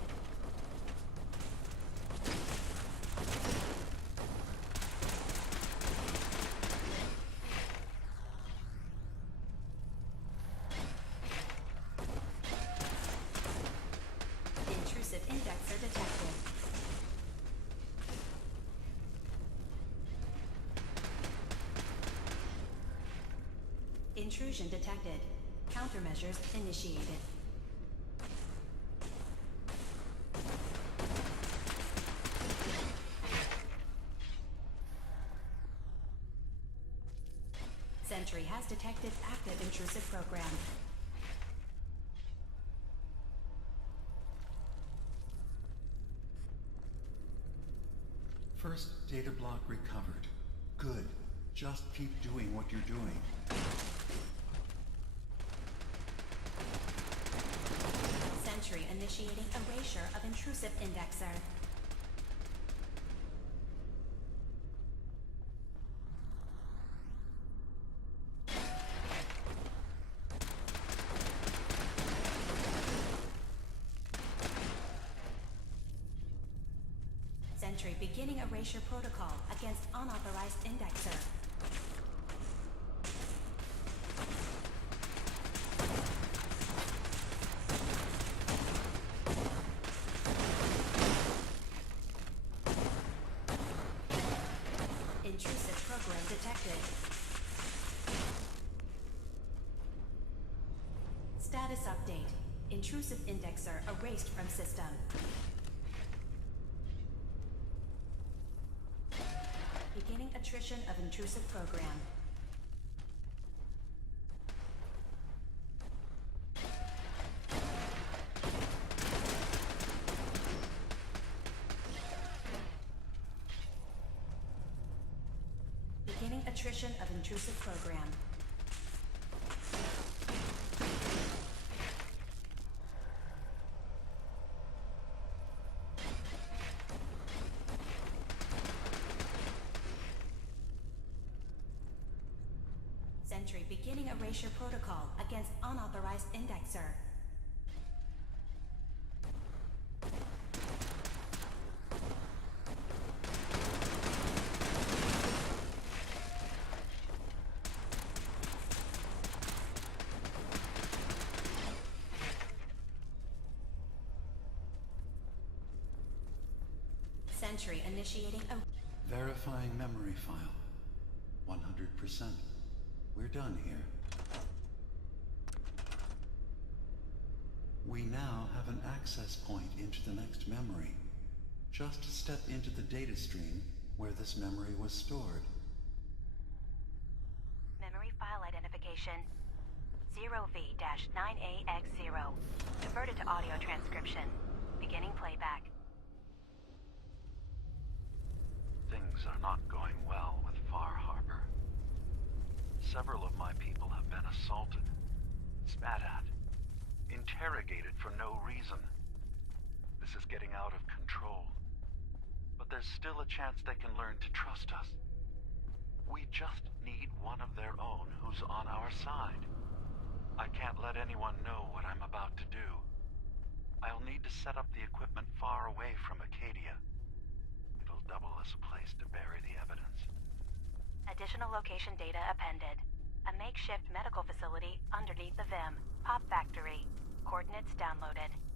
Intrusive indexer detected. Intrusion detected. Countermeasures initiated. Sentry has detected active intrusive program. First data block recovered. Good. Just keep doing what you're doing. Sentry initiating erasure of intrusive indexer. Sentry beginning erasure protocol against unauthorized indexer. Intrusive program detected. Status update. Intrusive indexer erased from system. Beginning attrition of intrusive program. Beginning attrition of intrusive program. Sentry beginning erasure protocol against unauthorized indexer. Sentry initiating a... Verifying memory file. 100%. We're done here. We now have an access point into the next memory. Just step into the data stream where this memory was stored. Memory file identification 0V-9AX0. Converted to audio transcription. Beginning playback. Things are not going well with Far Harbor. Several of my people have been assaulted, spat at, interrogated for no reason. This is getting out of control. But there's still a chance they can learn to trust us. We just need one of their own who's on our side. I can't let anyone know what I'm about to do. I'll need to set up the equipment far away from Acadia. It'll double as a place to bury the evidence. Additional location data appended. A makeshift medical facility underneath the VIM. Pop factory. Coordinates minutes downloaded.